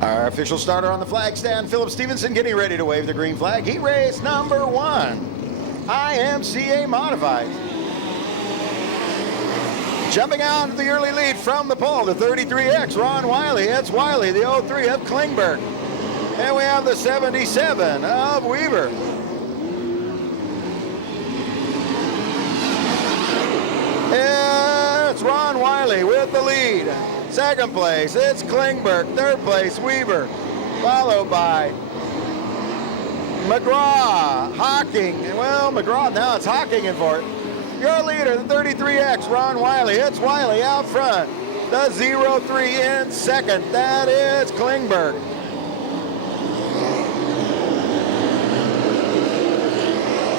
Our official starter on the flag stand, Philip Stevenson, getting ready to wave the green flag. He raced number 1, IMCA Modified. Jumping out to the early lead from the pole, the 33X, Ron Wiley. It's Wiley, the 03 of Klingberg. And we have the 77 of Weaver. It's Ron Wiley with the lead. Second place, it's Klingberg. Third place, Weaver. Followed by McGraw, Hocking. Well, McGraw, now it's Hocking in for it. Your leader, the 33X, Ron Wiley. It's Wiley out front. The 03 in second. That is Klingberg.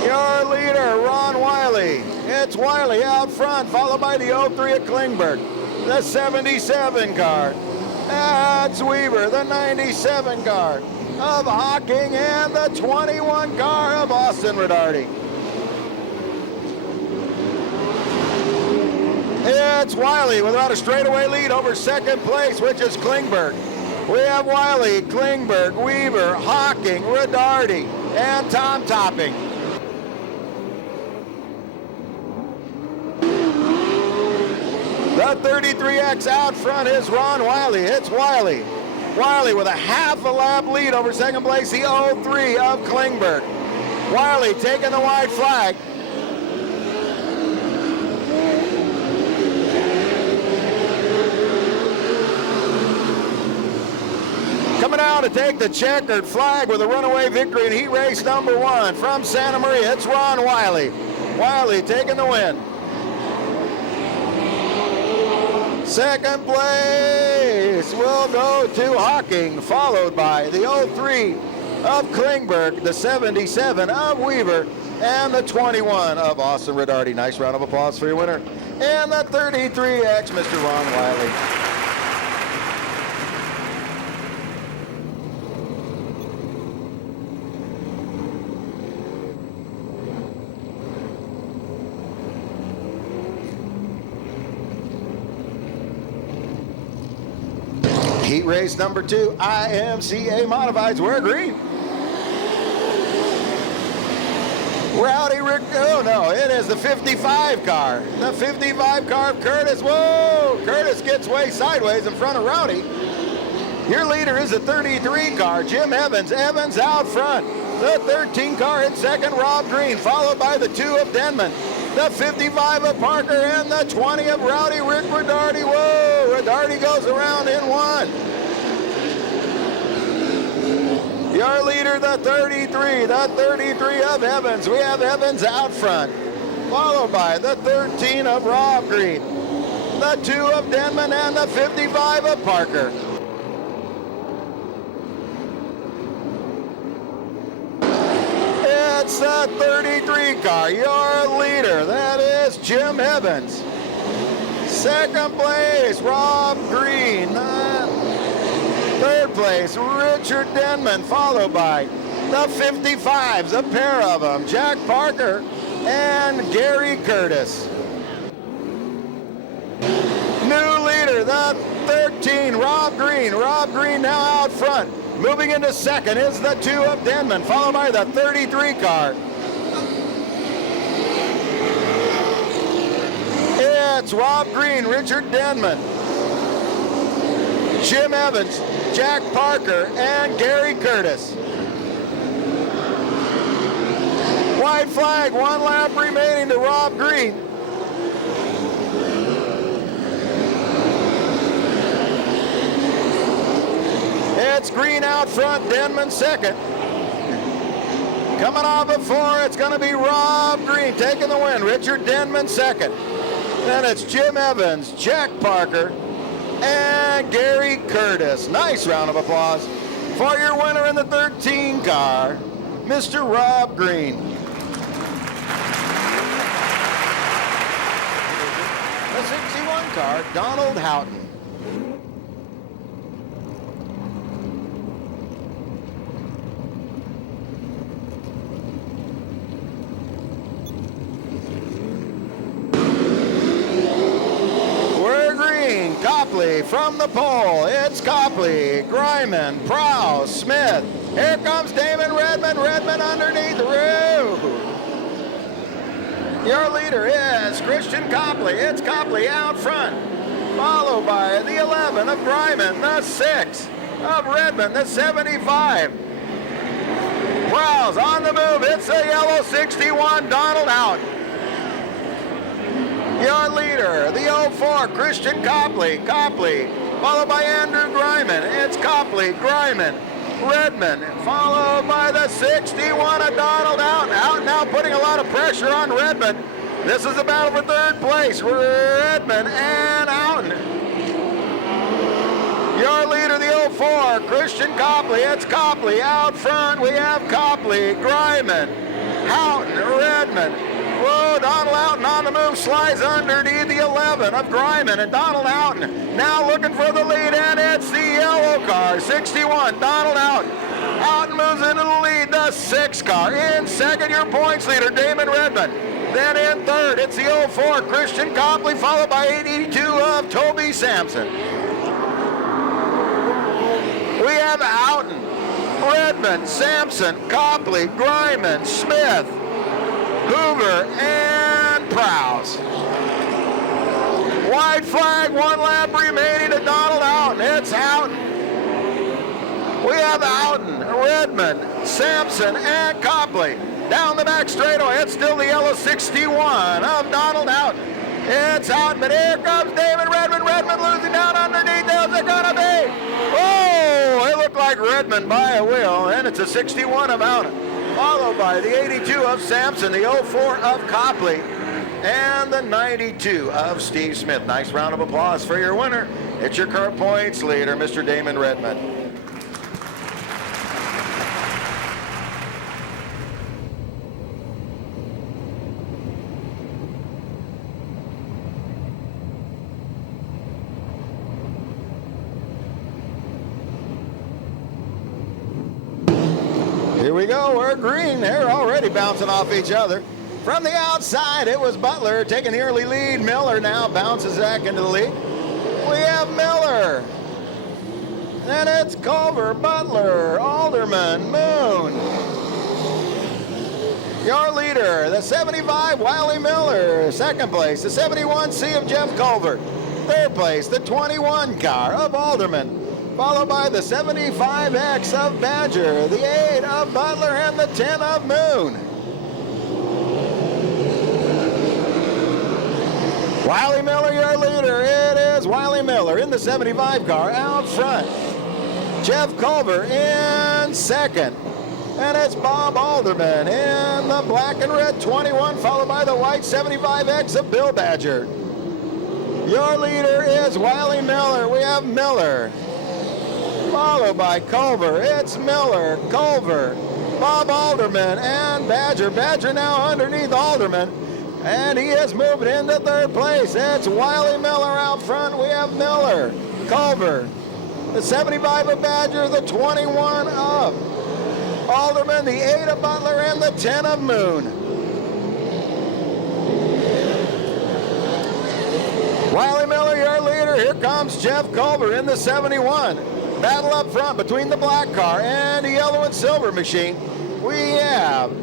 Your leader, Ron Wiley. It's Wiley out front, followed by the 03 at Klingberg. The 77 car. That's Weaver, the 97 car of Hocking, and the 21 car of Austin Redarty. It's Wiley without a straightaway lead over second place, which is Klingberg. We have Wiley, Klingberg, Weaver, Hocking, Redarty, and Tom Topping. The 33X out front is Ron Wiley. It's Wiley. Wiley with a half a lap lead over second place, the 03 of Klingberg. Wiley taking the white flag. Coming out to take the checkered flag with a runaway victory in heat race number 1 from Santa Maria, it's Ron Wiley. Wiley taking the win. Second place will go to Hocking, followed by the 03 of Klingberg, the 77 of Weaver, and the 21 of Austin Redarty. Nice round of applause for your winner. And the 33X, Mr. Ron Wiley. Heat race number 2, IMCA Modifieds. We're green. Rowdy Rick, oh no, it is the 55 car. The 55 car of Curtis. Whoa, Curtis gets way sideways in front of Rowdy. Your leader is the 33 car, Jim Evans. Evans out front. The 13 car in second, Rob Green, followed by the 2 of Denman. The 55 of Parker and the 20 of Rowdy Rick Redarty. Whoa, Redarty goes around in 1. Your leader, the 33 of Evans. We have Evans out front, followed by the 13 of Rob Green, the 2 of Denman, and the 55 of Parker. It's the 33 car, your leader, that is Jim Evans. Second place, Rob Green. Third place, Richard Denman, followed by the 55s, a pair of them, Jack Parker and Gary Curtis. New leader, the 13, Rob Green. Rob Green now out front. Moving into second is the 2 of Denman, followed by the 33 car. It's Rob Green, Richard Denman, Jim Evans, Jack Parker, and Gary Curtis. White flag, 1 lap remaining to Rob Green. It's Green out front, Denman second. Coming off before, it's going to be Rob Green taking the win. Richard Denman second. Then it's Jim Evans, Jack Parker, and Gary Curtis. Nice round of applause for your winner in the 13 car, Mr. Rob Green. The 61 car, Donald Houghton. Copley, Copley from the pole. It's Copley, Greiman, Prowse, Smith. Here comes Damon Redmond. Redmond underneath. Your leader is Christian Copley. It's Copley out front, followed by the 11 of Greiman, the 6 of Redmond, the 75. Prowse on the move. It's the yellow 61, Donald out. Your leader, the 04, Christian Copley. Copley, followed by Andrew Greiman. It's Copley, Greiman, Redmond, followed by the 61 of Donald out. Out now, putting a lot of pressure on Redmond. This is the battle for third place. Redmond and Houghton. Your leader, the 04, Christian Copley. It's Copley out front. We have Copley, Greiman, Houghton, Redmond. Whoa, Donald Houghton on the move, slides underneath the 11 of Greiman, and Donald Houghton now looking for the lead, and it's the yellow car, 61, Donald Houghton. Houghton moves into the lead, the 6 car. In second, your points leader, Damon Redmond. Then in third, it's the 04, Christian Copley, followed by 82 of Toby Sampson. We have Houghton, Redmond, Sampson, Copley, Greiman, Smith, Hoover, and Prowse. White flag, 1 lap remaining to Donald Houghton. It's Houghton. We have Houghton, Redmond, Sampson, and Copley. Down the back straightaway, it's still the yellow 61 of Donald Houghton. It's Houghton, but here comes David Redmond. Redmond losing down underneath. How's it gonna be? Oh, it looked like Redmond by a wheel, and it's a 61 of Houghton, followed by the 82 of Sampson, the 04 of Copley, and the 92 of Steve Smith. Nice round of applause for your winner. It's your current points leader, Mr. Damon Redmond. Here we go, we're green. They're already bouncing off each other. From the outside, it was Butler taking the early lead. Miller now bounces back into the lead. We have Miller. Then it's Culver, Butler, Alderman, Moon. Your leader, the 75, Wiley Miller. Second place, the 71C of Jeff Culver. Third place, the 21 car of Alderman, followed by the 75X of Badger, the 8 of Butler, and the 10 of Moon. Wiley Miller, your leader. It is Wiley Miller in the 75 car out front. Jeff Culver in second. And it's Bob Alderman in the black and red 21, followed by the white 75X of Bill Badger. Your leader is Wiley Miller. We have Miller, followed by Culver. It's Miller, Culver, Bob Alderman, and Badger. Badger now underneath Alderman, and he is moving into third place. It's Wiley Miller out front. We have Miller, Culver, the 75 of Badger, the 21 of Alderman, the 8 of Butler, and the 10 of Moon. Wiley Miller, your leader. Here comes Jeff Culver in the 71. Battle up front between the black car and the yellow and silver machine. We have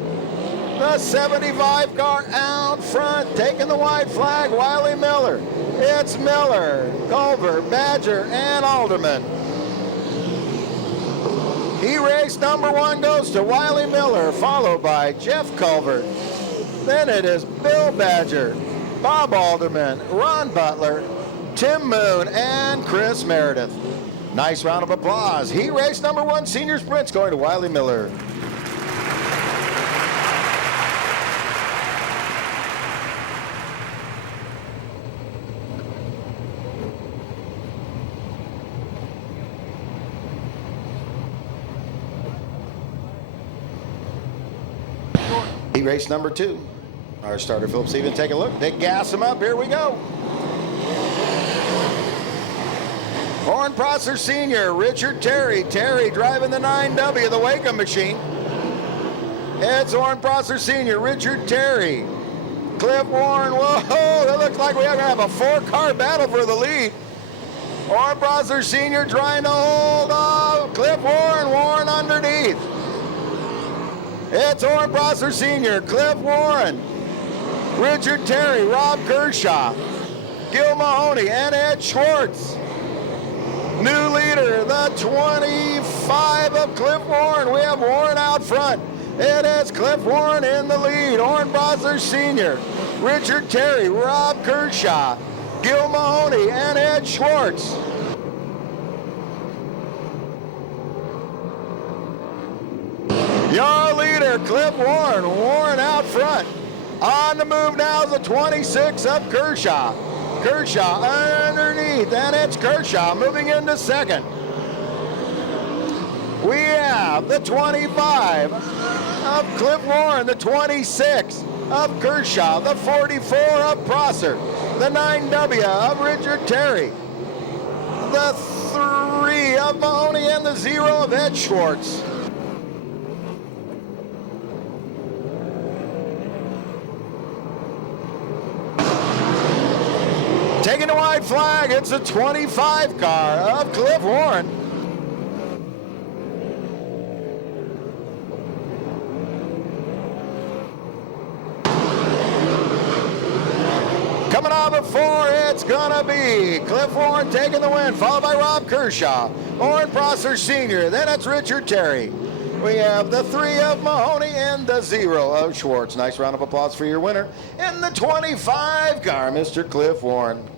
the 75 car out front, taking the white flag, Wiley Miller. It's Miller, Culver, Badger, and Alderman. E-race number 1 goes to Wiley Miller, followed by Jeff Culver. Then it is Bill Badger, Bob Alderman, Ron Butler, Tim Moon, and Chris Meredith. Nice round of applause. Heat race number 1 senior sprints going to Wiley Miller. Heat race number 2. Our starter, Philip Stephen, take a look. They gas him up. Here we go. Hornprosser Senior, Richard Terry. Terry driving the 9W, the Wacom machine. It's Hornprosser Senior, Richard Terry. Cliff Warren, whoa, that looks like we're going to have a 4-car battle for the lead. Ornbrosser Sr. trying to hold off Cliff Warren. Warren underneath. It's Ornbrosser Sr., Cliff Warren, Richard Terry, Rob Kershaw, Gil Mahoney, and Ed Schwartz. New leader, the 25 of Cliff Warren. We have Warren out front. It is Cliff Warren in the lead. Ornbrosser Sr., Richard Terry, Rob Kershaw, Gil Mahoney, and Ed Schwartz. Your leader, Cliff Warren. Warren out front. On the move now is the 26 of Kershaw. Kershaw underneath, and it's Kershaw moving into second. We have the 25 of Cliff Warren, the 26 of Kershaw, the 44 of Prosser, the 9W of Richard Terry, the 3 of Mahoney, and the 0 of Ed Schwartz. Taking the white flag, it's the 25 car of Cliff Warren. Coming out before, it's gonna be Cliff Warren taking the win, followed by Rob Kershaw, Ornbrosser Sr., then it's Richard Terry. We have the 3 of Mahoney and the 0 of Schwartz. Nice round of applause for your winner in the 25 car, Mr. Cliff Warren.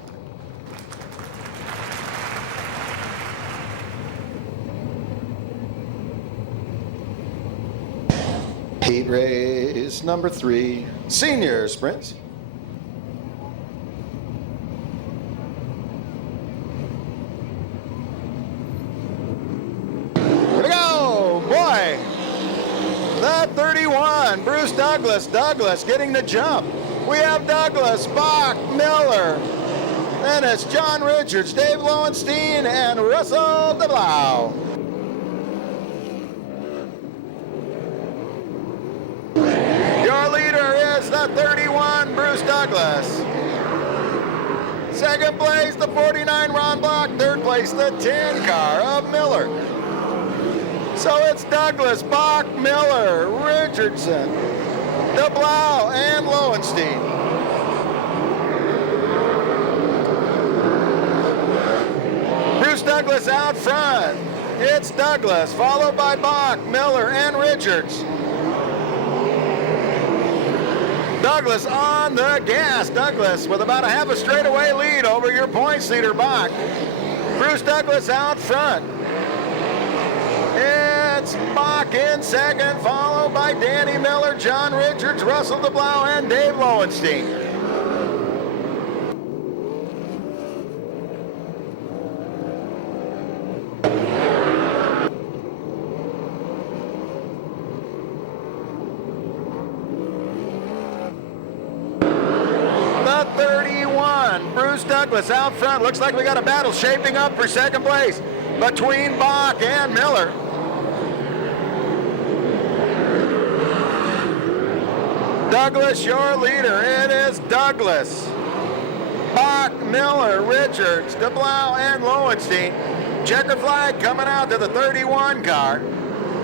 Heat race number 3, senior sprints. Here we go, boy. The 31, Bruce Douglas. Douglas getting the jump. We have Douglas, Bach, Miller. Then it's John Richards, Dave Lowenstein, and Russell DeBlau. Your leader is the 31, Bruce Douglas. Second place, the 49, Ron Block. Third place, the 10 car of Miller. So it's Douglas, Bach, Miller, Richardson, DeBlau, and Lowenstein. Bruce Douglas out front. It's Douglas, followed by Bach, Miller, and Richards. Douglas on the gas. Douglas with about a half a straightaway lead over your points leader, Bach. Bruce Douglas out front. It's Bach in second, followed by Danny Miller, John Richards, Russell DeBlau, and Dave Lowenstein. The 31, Bruce Douglas out front. Looks like we got a battle shaping up for second place between Bach and Miller. Douglas, your leader. It is Douglas, Bach, Miller, Richards, DeBlau, and Lowenstein. Checker flag coming out to the 31 car.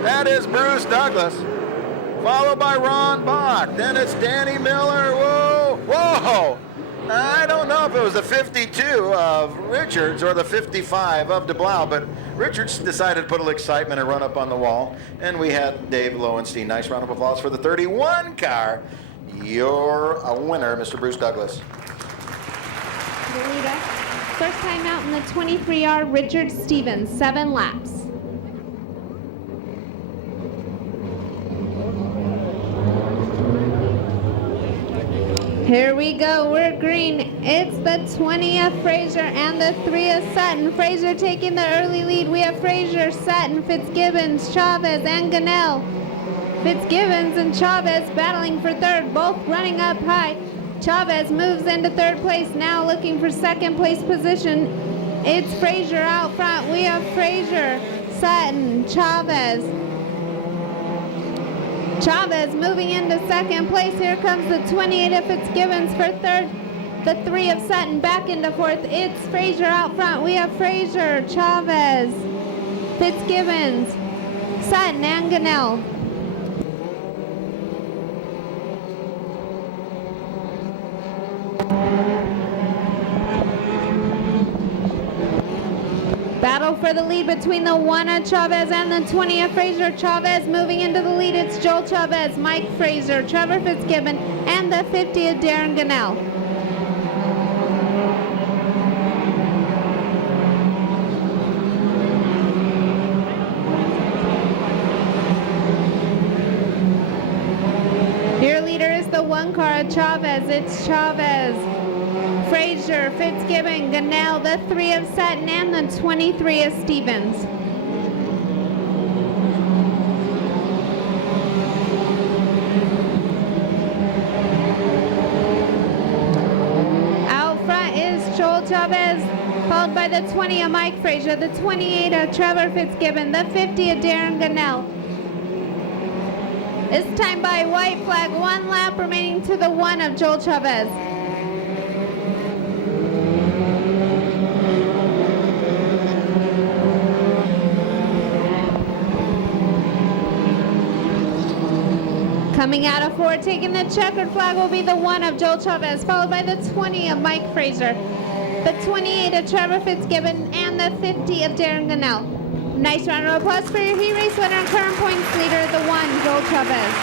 That is Bruce Douglas, followed by Ron Bach. Then it's Danny Miller. Whoa, whoa. I don't know if it was the 52 of Richards or the 55 of DeBlau, but Richards decided to put a little excitement and run up on the wall, and we had Dave Lowenstein. Nice round of applause for the 31 car. You're a winner, Mr. Bruce Douglas. The leader, first time out in the 23R, Richard Stevens, 7 laps. Here we go, we're green. It's the 20 of Fraser and the 3 of Sutton. Fraser taking the early lead. We have Fraser, Sutton, Fitzgibbons, Chavez, and Ganell. Fitzgibbons and Chavez battling for third, both running up high. Chavez moves into third place, now looking for second place position. It's Fraser out front. We have Fraser, Sutton, Chavez. Chavez moving into second place. Here comes the 28 of Fitzgibbons for third. The 3 of Sutton back into 4th. It's Fraser out front. We have Fraser, Chavez, Fitzgibbons, Sutton, and Gunnell. Battle for the lead between the 1 of Chavez and the 20 of Fraser. Chavez moving into the lead. It's Joel Chavez, Mike Fraser, Trevor Fitzgibbon, and the 50 of Darren Gunnell. Your leader is the 1 car of Chavez. It's Chavez, Fraser, Fitzgibbon, Gunnell, the 3 of Sutton, and the 23 of Stevens. Out front is Joel Chavez, followed by the 20 of Mike Fraser, the 28 of Trevor Fitzgibbon, the 50 of Darren Gunnell. It's time by white flag, 1 lap remaining to the 1 of Joel Chavez. Coming out of 4, taking the checkered flag will be the 1 of Joel Chavez, followed by the 20 of Mike Fraser, the 28 of Trevor Fitzgibbon, and the 50 of Darren Gunnell. Nice round of applause for your heat race winner and current points leader, the 1, Joel Chavez.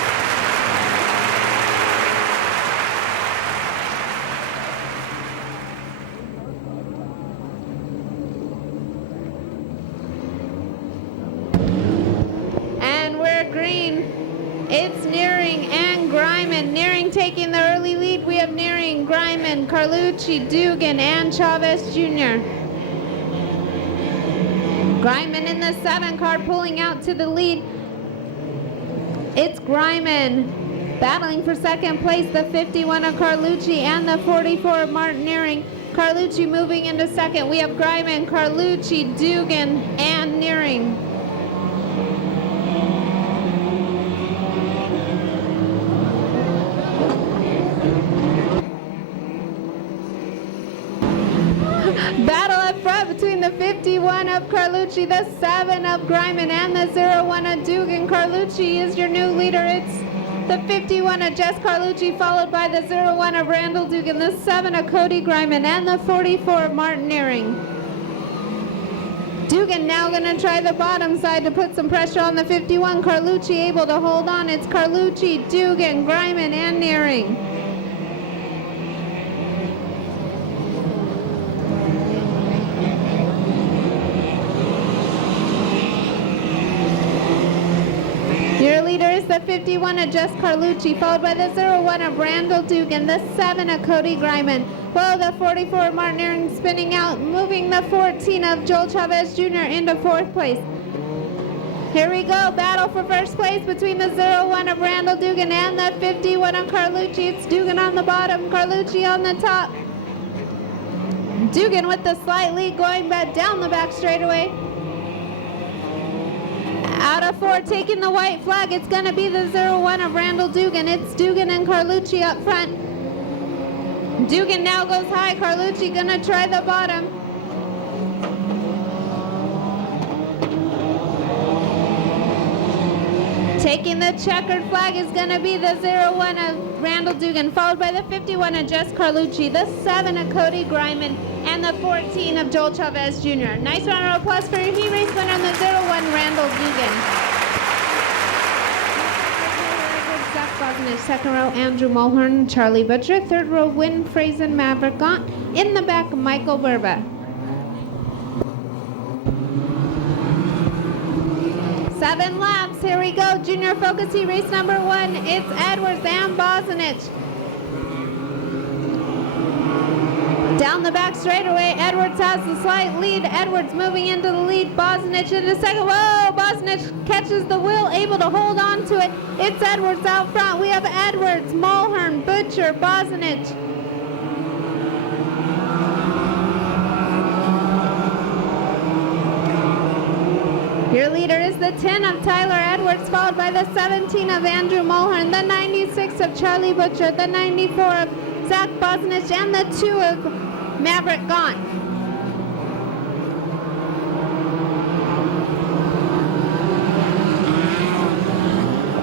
And we're green. It's Nearing and Greiman. Nearing taking the early lead. We have Nearing, Greiman, Carlucci, Dugan, and Chavez Jr. Greiman in the 7 car pulling out to the lead. It's Greiman battling for second place, the 51 of Carlucci and the 44 of Martin Nearing. Carlucci moving into second. We have Greiman, Carlucci, Dugan, and Nearing. Battle up front between the 51 of Carlucci, the 7 of Greiman, and the 01 of Dugan. Carlucci is your new leader. It's the 51 of Jess Carlucci, followed by the 01 of Randall Dugan, the 7 of Cody Greiman, and the 44 of Martin Nearing. Dugan now going to try the bottom side to put some pressure on the 51. Carlucci able to hold on. It's Carlucci, Dugan, Greiman, and Nearing. Your leader is the 51 of Jess Carlucci, followed by the 01 of Randall Dugan, the 7 of Cody Greiman. Well, the 44 of Martin Nearing spinning out, moving the 14 of Joel Chavez Jr. into 4th place. Here we go, battle for first place between the 01 of Randall Dugan and the 51 of Carlucci. It's Dugan on the bottom, Carlucci on the top. Dugan with the slight lead going back down the back straightaway. Out of 4, taking the white flag, it's going to be the 01 of Randall Dugan. It's Dugan and Carlucci up front. Dugan now goes high. Carlucci going to try the bottom. Taking the checkered flag is going to be the 01 of Randall Dugan, followed by the 51 of Jess Carlucci, the 7 of Cody Greiman, and the 14 of Joel Chavez Jr. Nice round of applause for your heat race winner on the 01 Randall Dugan. Zach Bosnich, second row, Andrew Mulhern, Charlie Butcher, third row, Wynn Frazen, Maverick Gaunt, in the back, Michael Burba. 7 laps, here we go, Junior Focus Heat race number 1, it's Edwards and Bosnich. Down the back straightaway, Edwards has the slight lead. Edwards moving into the lead. Bosnich into second. Whoa, Bosnich catches the wheel, able to hold on to it. It's Edwards out front. We have Edwards, Mulhern, Butcher, Bosnich. Your leader is the 10 of Tyler Edwards, followed by the 17 of Andrew Mulhern, the 96 of Charlie Butcher, the 94 of Zach Bosnich, and the 2 of Maverick Gaunt.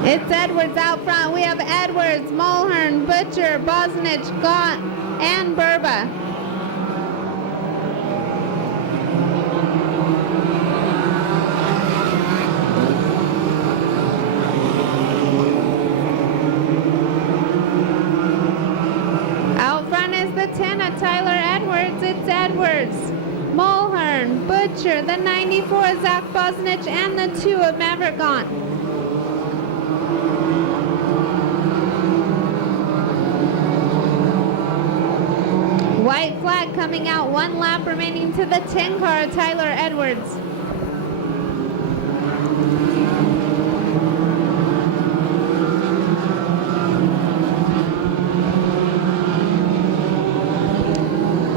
It's Edwards out front. We have Edwards, Mulhern, Butcher, Bosnich, Gaunt, and Burba. Out front is the 10 of Tyler Edwards. It's Edwards, Mulhern, Butcher, the 94 of Zach Bosnich, and the 2 of Maverick Gaunt. White flag coming out, 1 lap remaining to the 10 car, Tyler Edwards.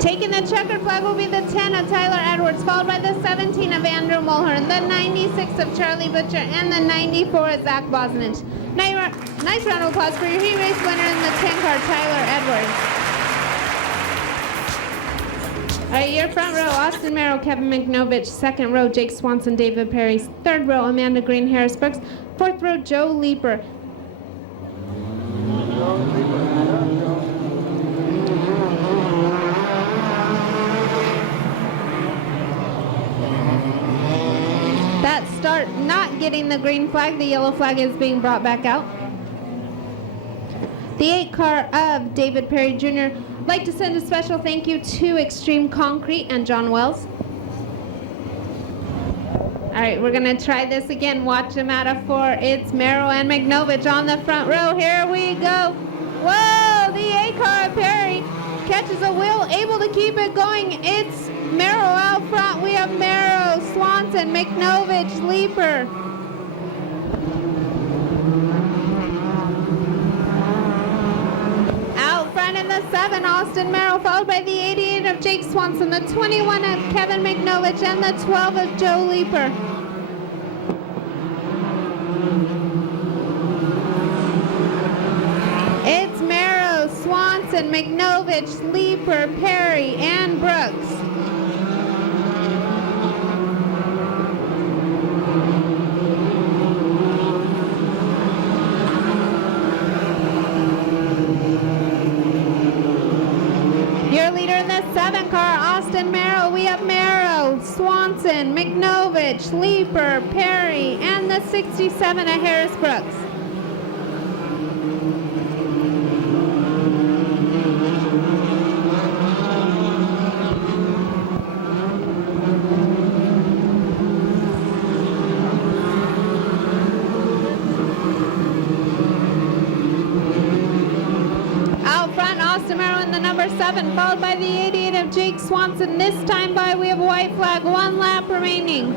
Taking the checkered flag will be the 10 of Tyler Edwards, followed by the 17 of Andrew Mulhern, the 96 of Charlie Butcher, and the 94 of Zach Bosnich. Nice round of applause for your heat race winner in the 10 car, Tyler Edwards. All right, your front row, Austin Merrill, Kevin McNovich. Second row, Jake Swanson, David Perry. Third row, Amanda Green, Harris Brooks. Fourth row, Joe Leeper. That start not getting the green flag. The yellow flag is being brought back out. The 8 car of David Perry Jr. Like to send a special thank you to Extreme Concrete and John Wells. All right, we're gonna try this again. Watch them out of 4. It's Merrill and McNovich on the front row. Here we go. Whoa, the 8 car of Perry catches a wheel, able to keep it going. It's Merrill out front. We have Merrill, Swanson, McNovich, Leeper. In the 7, Austin Merrill, followed by the 88 of Jake Swanson, the 21 of Kevin McNovich, and the 12 of Joe Leeper. It's Merrill, Swanson, McNovich, Leeper, Perry, and Brooks. Merrill, we have Merrill, Swanson, McNovich, Leeper, Perry, and the 67 of Harris Brooks. Number 7, followed by the 88 of Jake Swanson. This time by, we have a white flag, 1 lap remaining.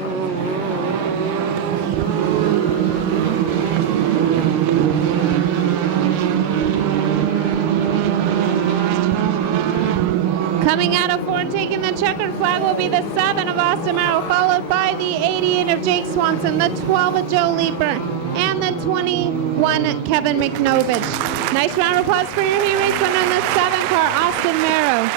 Coming out of 4, taking the checkered flag will be the 7 of Austin Merrill, followed by the 88 of Jake Swanson, the 12 of Joe Leeper, and the 21 Kevin McNovich. Nice round of applause for your heat race winner in the 7 car, Austin Merrill.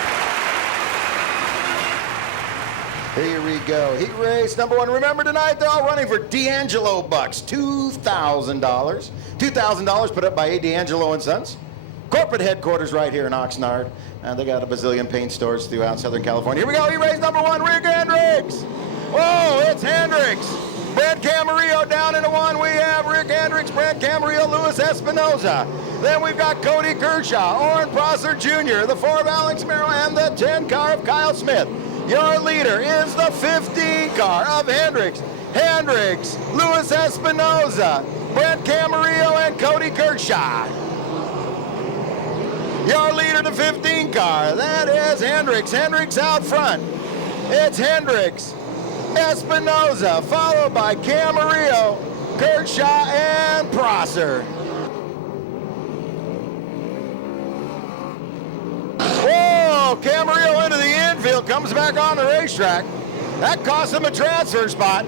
Here we go. Heat race number 1. Remember tonight they're all running for D'Angelo bucks, $2,000. $2,000 put up by A. D'Angelo and Sons. Corporate headquarters right here in Oxnard. And they got a bazillion paint stores throughout Southern California. Here we go. Heat race number 1, Rick Hendricks. Whoa, it's Hendricks. Brad Camarillo down into 1. We have Rick Hendricks, Brad Camarillo, Luis Espinoza. Then we've got Cody Kershaw, Oren Prosser Jr., the 4 of Alex Merrill, and the 10 car of Kyle Smith. Your leader is the 15 car of Hendricks. Hendricks, Luis Espinoza, Brad Camarillo, and Cody Kershaw. Your leader, the 15 car, that is Hendricks. Hendricks out front. It's Hendricks, Espinoza, followed by Camarillo, Kershaw, and Prosser. Whoa, Camarillo into the infield, comes back on the racetrack. That cost him a transfer spot.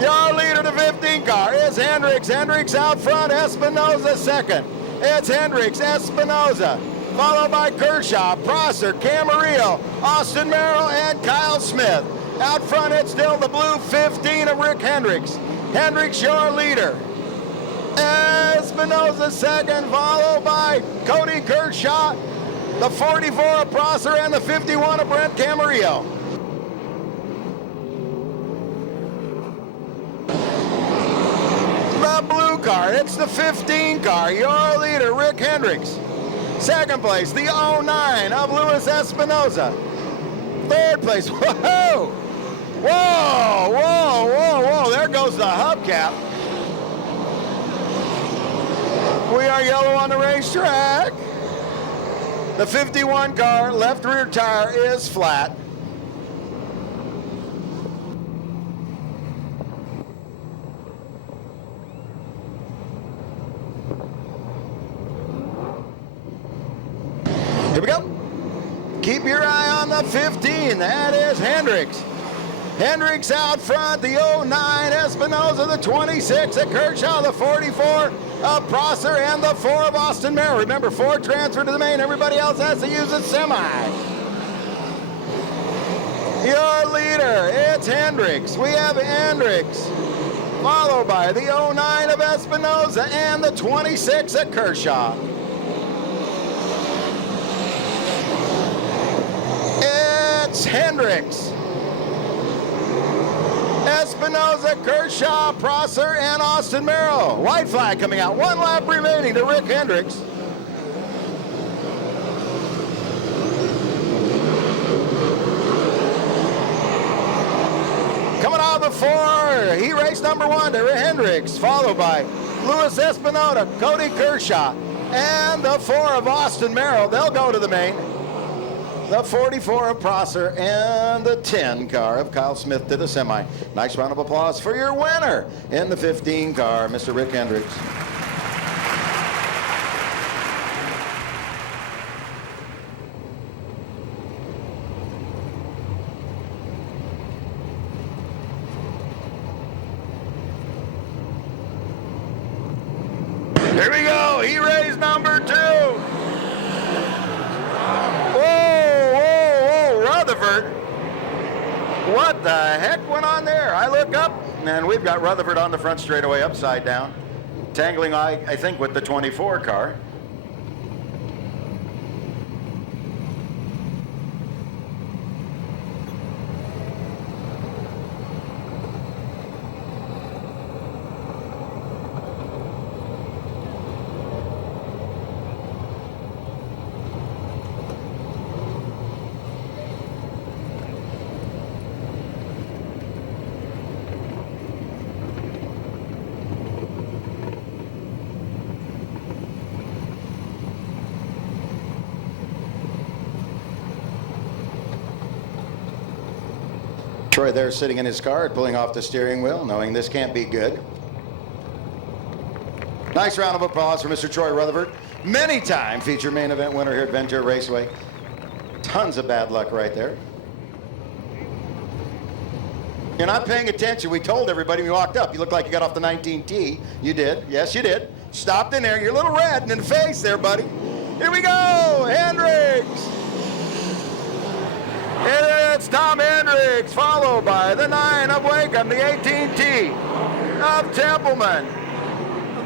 Your leader, the 15 car, is Hendricks. Hendricks out front, Espinoza second. It's Hendricks, Espinoza, followed by Kershaw, Prosser, Camarillo, Austin Merrill, and Kyle Smith. Out front, it's still the blue 15 of Rick Hendricks. Hendricks, your leader. Espinoza second, followed by Cody Kershaw, the 44 of Prosser, and the 51 of Brent Camarillo. The blue car, it's the 15 car, your leader, Rick Hendricks. Second place, the 09 of Luis Espinoza. Third place, whoa! Whoa, whoa, whoa, whoa, there goes the hubcap. We are yellow on the racetrack. The 51 car, left rear tire is flat. Here we go. Keep your eye on the 15. That is Hendricks. Hendricks out front, the 09 Espinoza, the 26 at Kershaw, the 44 of Prosser, and the 4 of Austin Merrill. Remember, 4 transferred to the main. Everybody else has to use a semi. Your leader, it's Hendricks. We have Hendricks, followed by the 09 of Espinoza and the 26 at Kershaw. It's Hendricks, Espinoza, Kershaw, Prosser, and Austin Merrill. White flag coming out. 1 lap remaining to Rick Hendricks. Coming out before, he raced number 1 to Rick Hendricks, followed by Luis Espinoza, Cody Kershaw, and the 4 of Austin Merrill. They'll go to the main. The 44 of Prosser and the 10 car of Kyle Smith to the semi. Nice round of applause for your winner in the 15 car, Mr. Rick Hendricks. Here we go. He raised number 2. Rutherford. What the heck went on there? I look up, and we've got Rutherford on the front straightaway upside down, tangling, I think, with the 24 car. Troy there sitting in his car, pulling off the steering wheel, knowing this can't be good. Nice round of applause for Mr. Troy Rutherford. Many-time feature main event winner here at Ventura Raceway. Tons of bad luck right there. You're not paying attention. We told everybody when you walked up. You looked like you got off the 19T. You did. Yes, you did. Stopped in there. You're a little red in the face there, buddy. Here we go. Hendricks. It's Tom Hendricks, followed by the 9 of Wakeham, the 18T of Templeman,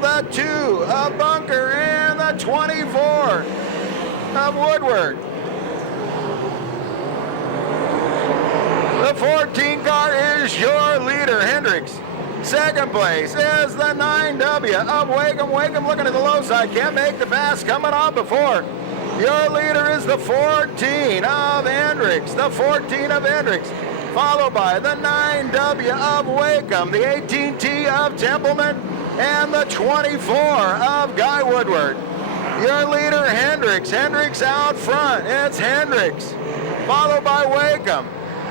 the 2 of Bunker, and the 24 of Woodward. The 14 car is your leader, Hendricks. Second place is the 9W of Wakeham. Wakeham looking at the low side, can't make the pass, coming on before. Your leader is the 14 of Hendricks, the 14 of Hendricks, followed by the 9W of Wakeham, the 18T of Templeman, and the 24 of Guy Woodward. Your leader, Hendricks. Hendricks out front. It's Hendricks, followed by Wakeham.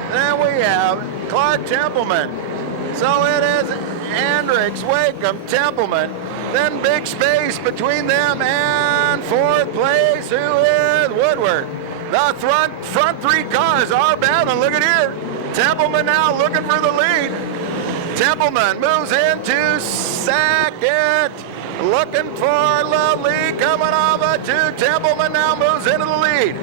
Then we have Clark Templeman. So it is Hendricks, Wakeham, Templeman. Then big space between them and 4th place, who is Woodward. The front 3 cars are battling. Look at here. Templeman now looking for the lead. Templeman moves into second. looking for the lead, coming off a 2. Templeman now moves into the lead.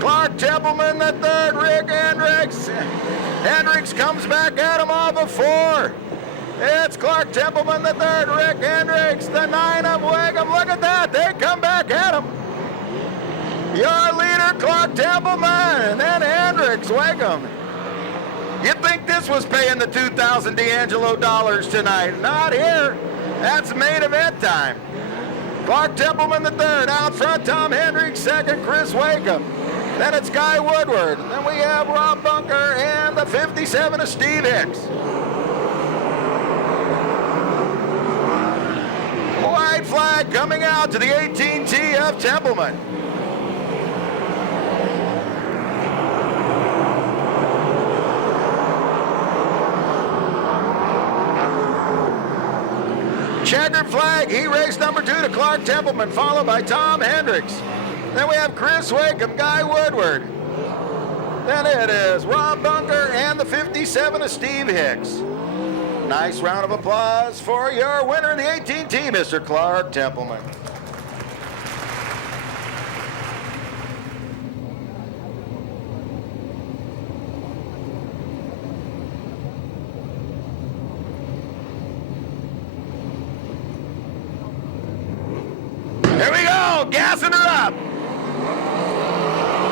Clark Templeman the 3rd, Rick Hendricks. Hendricks comes back at him off a 4. It's Clark Templeman the 3rd, Rick Hendricks, the 9 of Wiggum. Look at that, they come back at him. Your leader, Clark Templeman, and then Hendricks, Wiggum. You'd think this was paying the $2,000 D'Angelo dollars tonight. Not here. That's main event time. Clark Templeman the 3rd, out front, Tom Hendricks 2nd, Chris Wakeham. Then it's Guy Woodward. Then we have Rob Bunker and the 57 of Steve Hicks. White flag coming out to the 18T of Templeman. Checkered flag, he raced number 2 to Clark Templeman, followed by Tom Hendricks. Then we have Chris Wakeham, Guy Woodward. Then it is Rob Bunker and the 57 of Steve Hicks. Nice round of applause for your winner in the 18T, Mr. Clark Templeman. Here we go, gassing her up.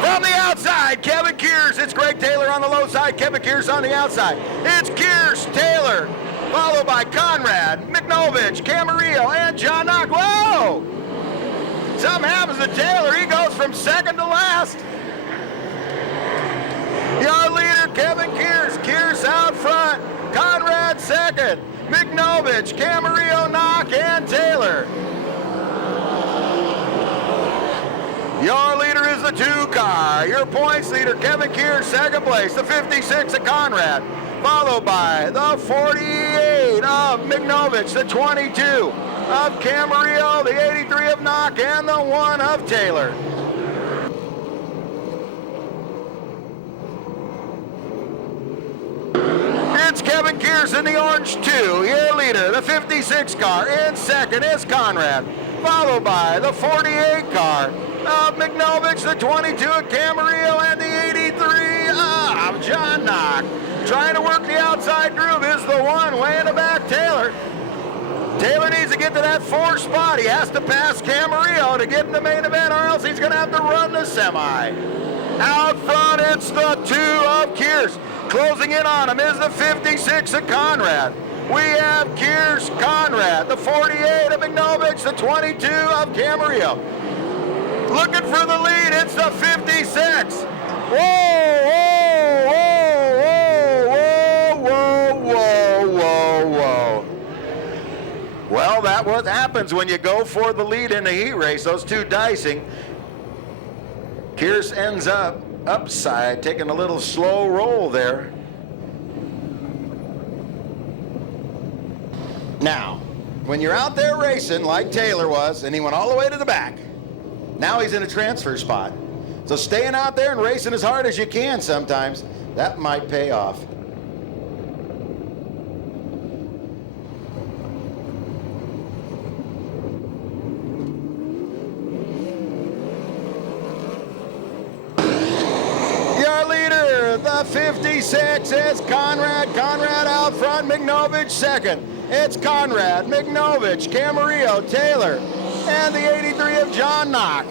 From the outside, Kevin Kears. It's Greg Taylor on the low side, Kevin Kears on the outside. It's Kears, Taylor, followed by Conrad, McNovich, Camarillo, and John Knock. Whoa! Something happens to Taylor. He goes from 2nd to last. Your leader, Kevin Kears. Kears out front. Conrad 2nd. McNovich, Camarillo, Knock, and Taylor. Your leader is the 2 car. Your points leader, Kevin Kears, 2nd place. The 56 of Conrad, followed by the 48 of McNovich, the 22 of Camarillo, the 83 of Knock, and the 1 of Taylor. It's Kevin Kears in the orange 2. Your leader, the 56 car. In 2nd is Conrad, followed by the 48 car of McNovich, the 22 of Camarillo, and the 83 of John Knock. Trying to work the outside groove is the 1 way in the back, Taylor. Taylor needs to get to that 4 spot. He has to pass Camarillo to get in the main event, or else he's going to have to run the semi. Out front, it's the 2 of Kears. Closing in on him is the 56 of Conrad. We have Kears, Conrad, the 48 of McNovich, the 22 of Camarillo. Looking for the lead, it's the 56. Whoa, whoa, whoa, whoa, whoa, whoa, whoa. Well, that's what happens when you go for the lead in a heat race, those 2 dicing. Kears ends up upside, taking a little slow roll there. Now, when you're out there racing like Taylor was, and he went all the way to the back, now he's in a transfer spot. So staying out there and racing as hard as you can sometimes, that might pay off. Your leader, the 56, is Conrad. Conrad out front, McNovich 2nd. It's Conrad, McNovich, Camarillo, Taylor, and the 83 of John Knock.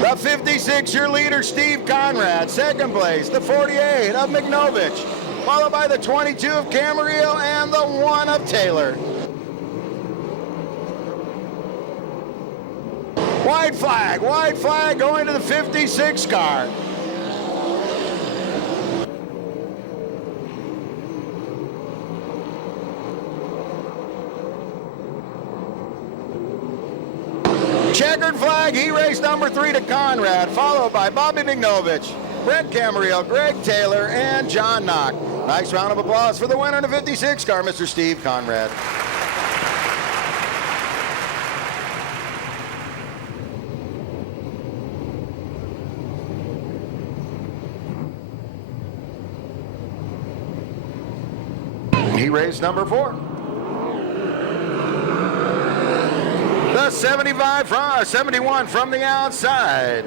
The 56, your leader, Steve Conrad, 2nd place. The 48 of McNovich, followed by the 22 of Camarillo and the 1 of Taylor. White flag going to the 56 car. Checkered flag, he raced number 3 to Conrad, followed by Bobby McNovich, Brett Camarillo, Greg Taylor, and John Knock. Nice round of applause for the winner in the 56 car, Mr. Steve Conrad. heat race number 4. The 71 from the outside.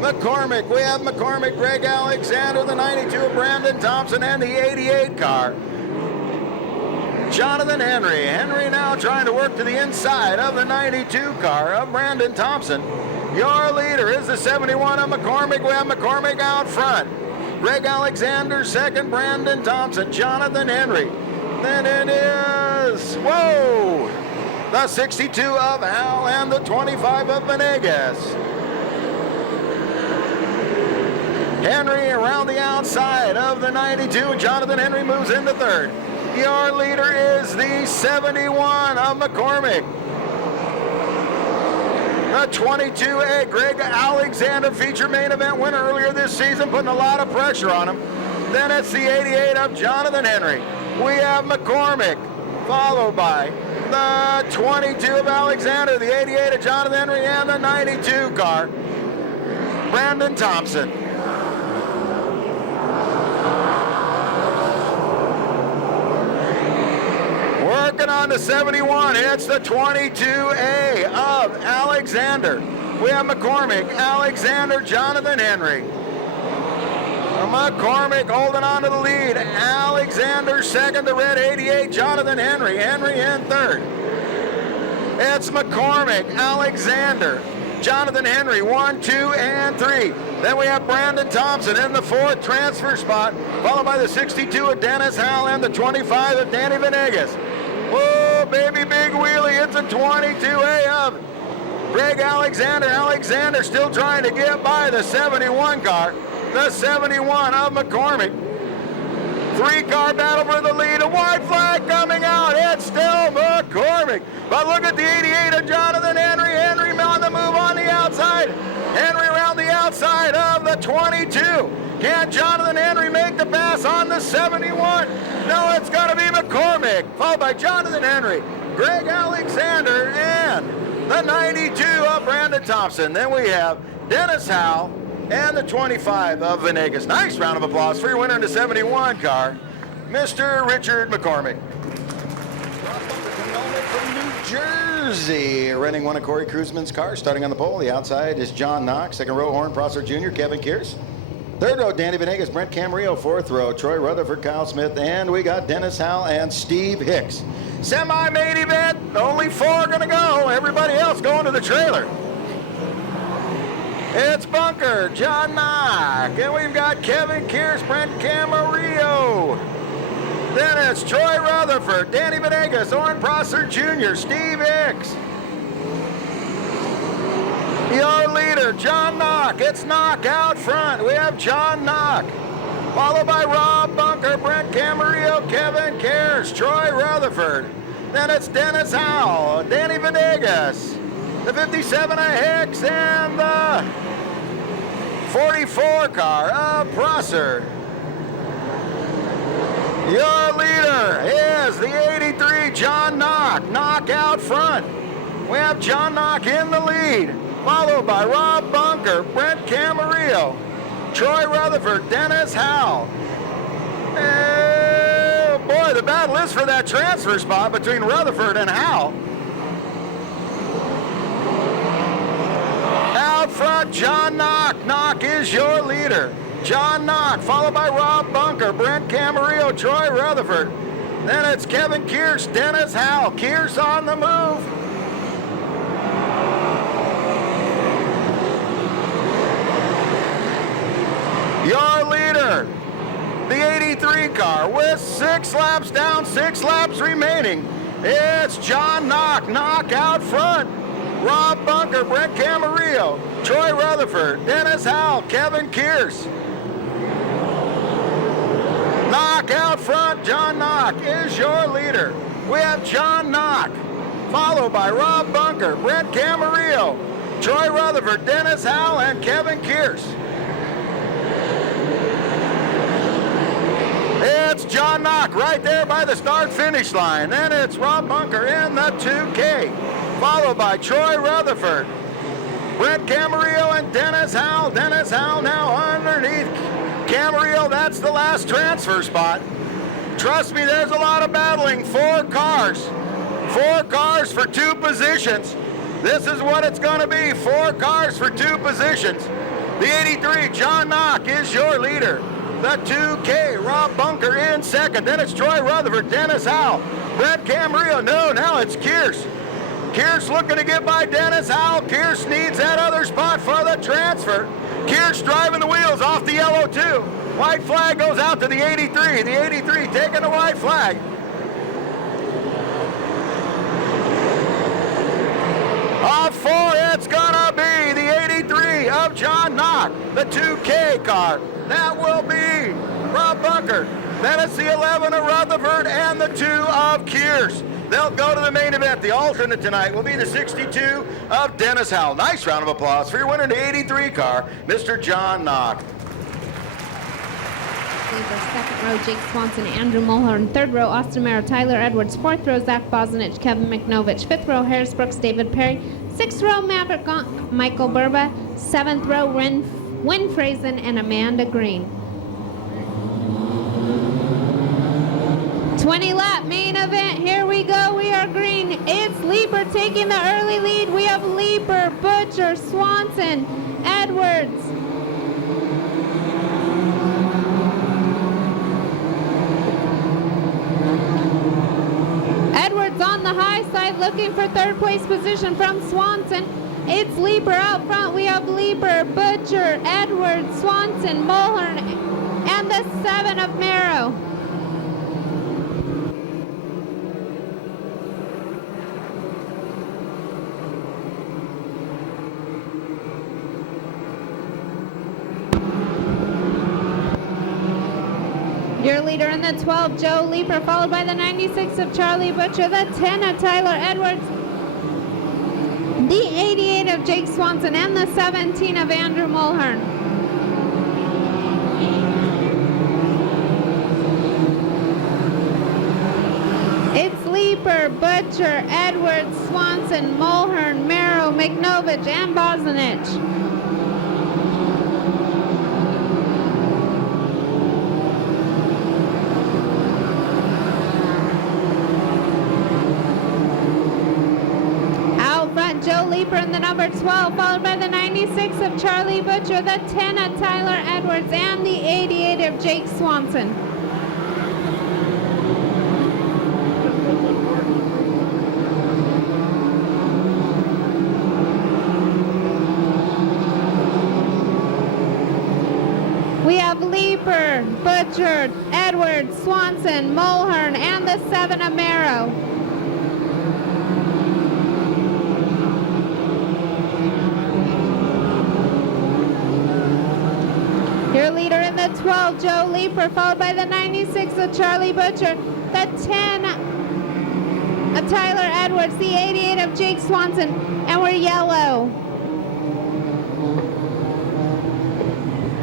McCormick, we have McCormick, Greg Alexander, the 92 of Brandon Thompson, and the 88 car, Jonathan Henry. Henry now trying to work to the inside of the 92 car of Brandon Thompson. Your leader is the 71 of McCormick. We have McCormick out front. Greg Alexander second, Brandon Thompson, Jonathan Henry. Then it is, whoa, the 62 of Hal and the 25 of Venegas. Henry around the outside of the 92. Jonathan Henry moves into third. Your leader is the 71 of McCormick. The 22A, Greg Alexander, feature main event winner earlier this season, putting a lot of pressure on him. Then it's the 88 of Jonathan Henry. We have McCormick, followed by the 22 of Alexander, the 88 of Jonathan Henry, and the 92 car, Brandon Thompson. Working on the 71, it's the 22A of Alexander. We have McCormick, Alexander, Jonathan Henry. McCormick holding on to the lead. Alexander second, the red 88, Jonathan Henry. Henry in third. It's McCormick, Alexander, Jonathan Henry, 1, 2, and 3. Then we have Brandon Thompson in the fourth transfer spot, followed by the 62 of Dennis Howell and the 25 of Danny Venegas. Whoa, baby, big wheelie. It's a 22A of Greg Alexander. Alexander still trying to get by the 71 car. The 71 of McCormick. 3-car battle for the lead. A white flag coming out. It's still McCormick. But look at the 88 of Jonathan Henry. Henry on the move on the outside. Henry around the outside of the 22. Can Jonathan Henry make the pass on the 71? No, it's going to be McCormick, followed by Jonathan Henry, Greg Alexander, and the 92 of Brandon Thompson. Then we have Dennis Howell and the 25 of Venegas. Nice round of applause for your winner in the 71 car, Mr. Richard McCormick. From New Jersey, running one of Corey Kruzman's cars, starting on the pole. The outside is John Knox. Second row, Horn Prosser Jr., Kevin Kears. Third row, Danny Venegas, Brent Camarillo. Fourth row, Troy Rutherford, Kyle Smith, and we got Dennis Howell and Steve Hicks. Semi-main event, only 4 gonna go. Everybody else going to the trailer. It's Bunker, John Knock, and we've got Kevin Kears, Brent Camarillo. Then it's Troy Rutherford, Danny Venegas, Orrin Prosser Jr., Steve Hicks. Your leader, John Knock. It's Knock out front. We have John Knock, followed by Rob Bunker, Brent Camarillo, Kevin Kears, Troy Rutherford. Then it's Dennis Howell, Danny Venegas, the 57 of Hicks, and the 44 car of Prosser. Your leader is the 83, John Knock. Knock out front. We have John Knock in the lead, followed by Rob Bunker, Brent Camarillo, Troy Rutherford, Dennis Howell. Oh boy, the battle is for that transfer spot between Rutherford and Howell. Out front, John Knock. Knock is your leader. John Knock, followed by Rob Bunker, Brent Camarillo, Troy Rutherford. Then it's Kevin Kears, Dennis Howell. Kears on the move. Your leader, the 83 car, with 6 laps down, 6 laps remaining. It's John Knock. Knock out front. Rob Bunker, Brent Camarillo, Troy Rutherford, Dennis Howell, Kevin Kears. Knock out front, John Knock is your leader. We have John Knock, followed by Rob Bunker, Brent Camarillo, Troy Rutherford, Dennis Howell, and Kevin Kears. It's John Knock right there by the start-finish line. Then it's Rob Bunker in the 2K, followed by Troy Rutherford, Brent Camarillo, and Dennis Howell. Dennis Howell now underneath Camarillo. That's the last transfer spot. trust me, there's a lot of battling. 4 cars. 4 cars for 2 positions. This is what it's going to be. 4 cars for 2 positions. The 83, John Knock, is your leader. The 2K, Rob Bunker in second. Then it's Troy Rutherford, Dennis Howell, Brett Camarillo. No, now it's Kearse. Kearse looking to get by Dennis Howell. Kearse needs that other spot for the transfer. Kearse driving the wheels off the yellow 2. White flag goes out to the 83. The 83 taking the white flag. Off 4, it's gonna be the 83 of John Knock, the 2K car. That will be Rob Bunker. Then it's the 11 of Rutherford and the 2 of Kearse. They'll go to the main event. The alternate tonight will be the 62 of Dennis Howell. Nice round of applause for your winner in the 83 car, Mr. John Knock. Second row, Jake Swanson, Andrew Mulhern. Third row, Austin Merrow, Tyler Edwards. Fourth row, Zach Bosnich, Kevin McNovich. Fifth row, Harris Brooks, David Perry. Sixth row, Maverick Gaunt, Michael Burba. Seventh row, Wynn Frazen and Amanda Green. 20-lap main event. Here we go. We are green. It's Leeper taking the early lead. We have Leeper, Butcher, Swanson, Edwards. Edwards on the high side looking for third place position from Swanson. It's Leeper out front. We have Leeper, Butcher, Edwards, Swanson, Mulhern, and the 7 of Merrow. Your leader in the 12, Joe Leeper, followed by the 96 of Charlie Butcher, the 10 of Tyler Edwards, the 88 of Jake Swanson, and the 17 of Andrew Mulhern. It's Leeper, Butcher, Edwards, Swanson, Mulhern, Merrow, McNovich, and Bosnich. Joe Leeper in the number 12, followed by the 96 of Charlie Butcher, the 10 of Tyler Edwards, and the 88 of Jake Swanson. We have Leeper, Butcher, Edwards, Swanson, Mulhern, and the 7 of Merrow. Your leader in the 12, Joe Leeper, followed by the 96 of Charlie Butcher, the 10 of Tyler Edwards, the 88 of Jake Swanson, and we're yellow.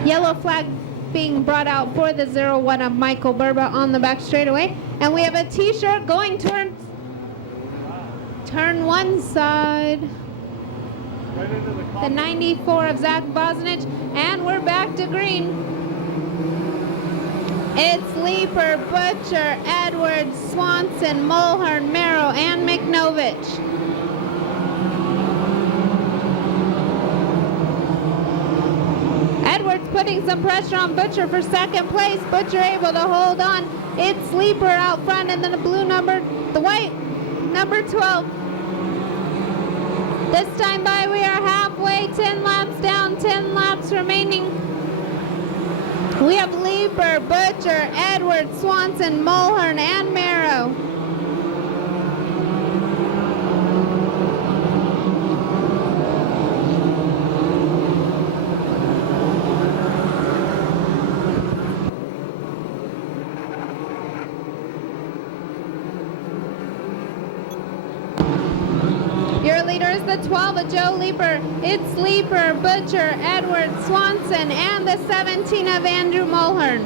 Yellow flag being brought out for the 01 of Michael Burba on the back straightaway. And we have a t-shirt going turn one side. The 94 of Zach Bosnich, and we're back to green. It's Leeper, Butcher, Edwards, Swanson, Mulhern, Merrow, and McNovich. Edwards putting some pressure on Butcher for second place. Butcher able to hold on. It's Leeper out front, and then the white number 12. This time by, we are halfway, 10 laps down, 10 laps remaining. We have Leeper, Butcher, Edwards, Swanson, Mulhern, and Merrow. Your leader is the 12 of Joe Leeper. It's Leeper, Butcher, Edwards, Swanson, and the 17 of Andrew Mulhern.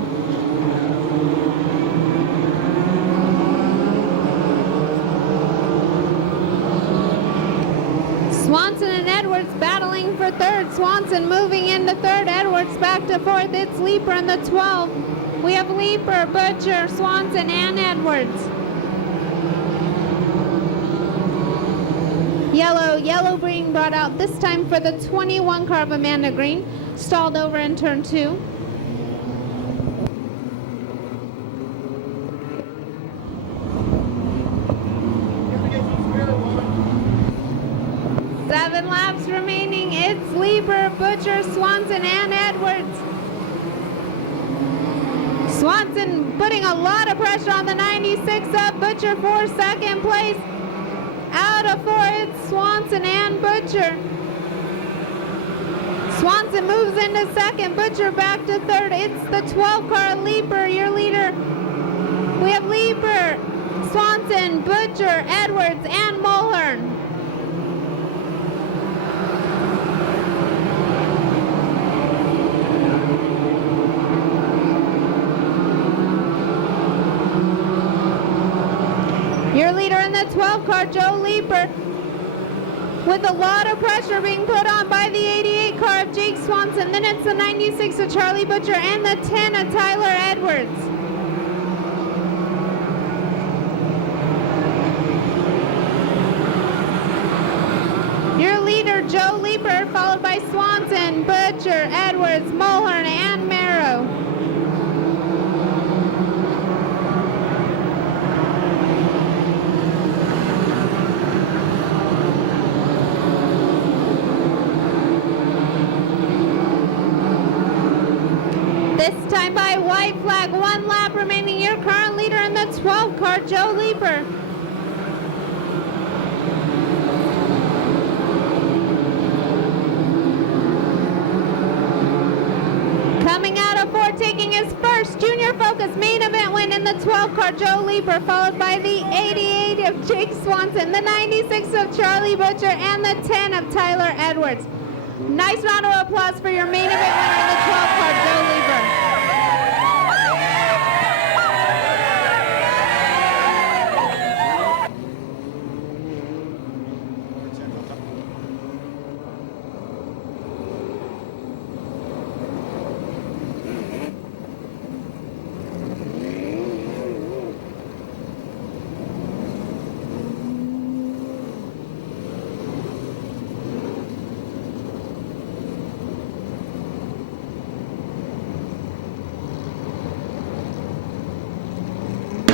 Swanson and Edwards battling for third. Swanson moving into third. Edwards back to fourth. It's Leeper in the 12. We have Leaper, Butcher, Swanson, and Edwards. Yellow being brought out this time for the 21 car of Amanda Green. Stalled over in turn 2. Seven laps remaining. It's Leaper, Butcher, Swanson, and Edwards. Swanson putting a lot of pressure on the 96 up. Butcher for second place. Out of 4, it's Swanson and Butcher. Swanson moves into second. Butcher back to third. It's the 12 car Leaper, your leader. We have Leaper, Swanson, Butcher, Edwards, and Mulhern. Your leader in the 12 car, Joe Leaper, with a lot of pressure being put on by the 88 car of Jake Swanson. Then it's the 96 of Charlie Butcher and the 10 of Tyler Edwards. Your leader, Joe Leaper, followed by Swanson, Butcher, Edwards, Mulhern, and Merrow. This time by white flag, 1 lap remaining. Your current leader in the 12 car, Joe Leaper. Coming out of 4, taking his first Junior Focus main event win in the 12 car, Joe Leaper, followed by the 88 of Jake Swanson, the 96 of Charlie Butcher, and the 10 of Tyler Edwards. Nice round of applause for your main event winner in the 12 car, Joe Leaper.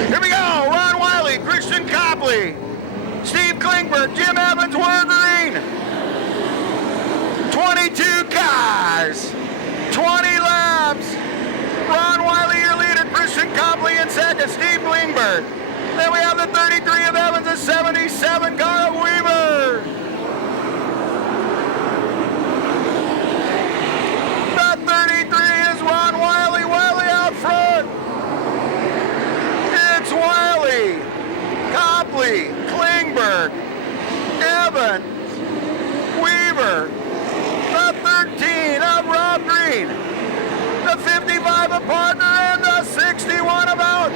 Here we go. Ron Wiley, Christian Copley, Steve Klingberg, Jim Evans, Wolverine. 22 cars, 20 laps. Ron Wiley, your leader. Christian Copley in second. Steve Klingberg. Then we have the 33 of Evans, the 77 car of Weaver. The 33 is Ron Wiley. Wiley out front. It's Wiley, Copley, Klingberg, Evans, Weaver, the 13 of Rob Green, the 55 of Partner, and the 61 of Out.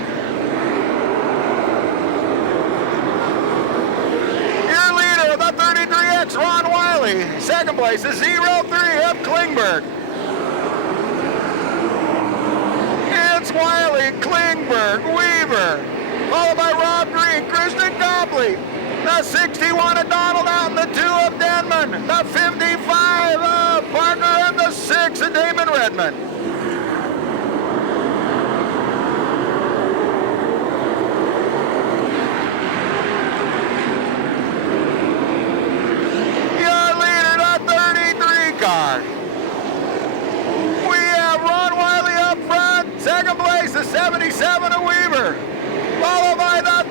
Your leader, the 33X, Ron Wiley. Second place, the 03 of Klingberg. It's Wiley, Klingberg, Weaver, followed by Rob Green, Christian Copley, the 61 of Donald Out, the 2 of Denman, the 55 of Parker, and the 6 of Damon Redmond. Your leader, the 33 car. We have Ron Wiley up front, second place, the 77 of Weaver, followed by the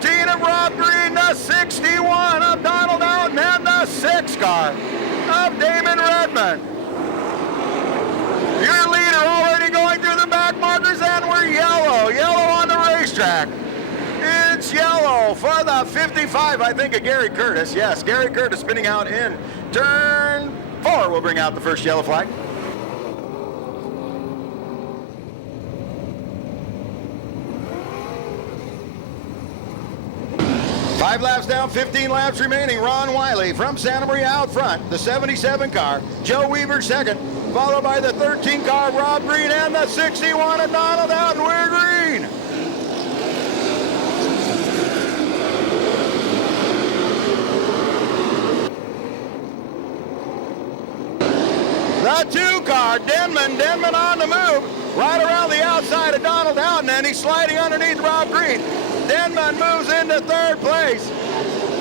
13 of Rob Green, the 61 of Donald Outen, and the 6 car of Damon Redmond. Your leader already going through the back markers, and we're yellow on the racetrack. It's yellow for the 55, I think, of Gary Curtis. Yes, Gary Curtis spinning out in turn 4 will bring out the first yellow flag. 5 laps down, 15 laps remaining. Ron Wiley from Santa Maria out front. The 77 car. Joe Weaver second, followed by the 13 car, Rob Green, and the 61 of Donald Houghton. We're green. The 2 car, Denman on the move, right around the outside of Donald Houghton, and he's sliding underneath Rob Green. Denman moves into 3rd place.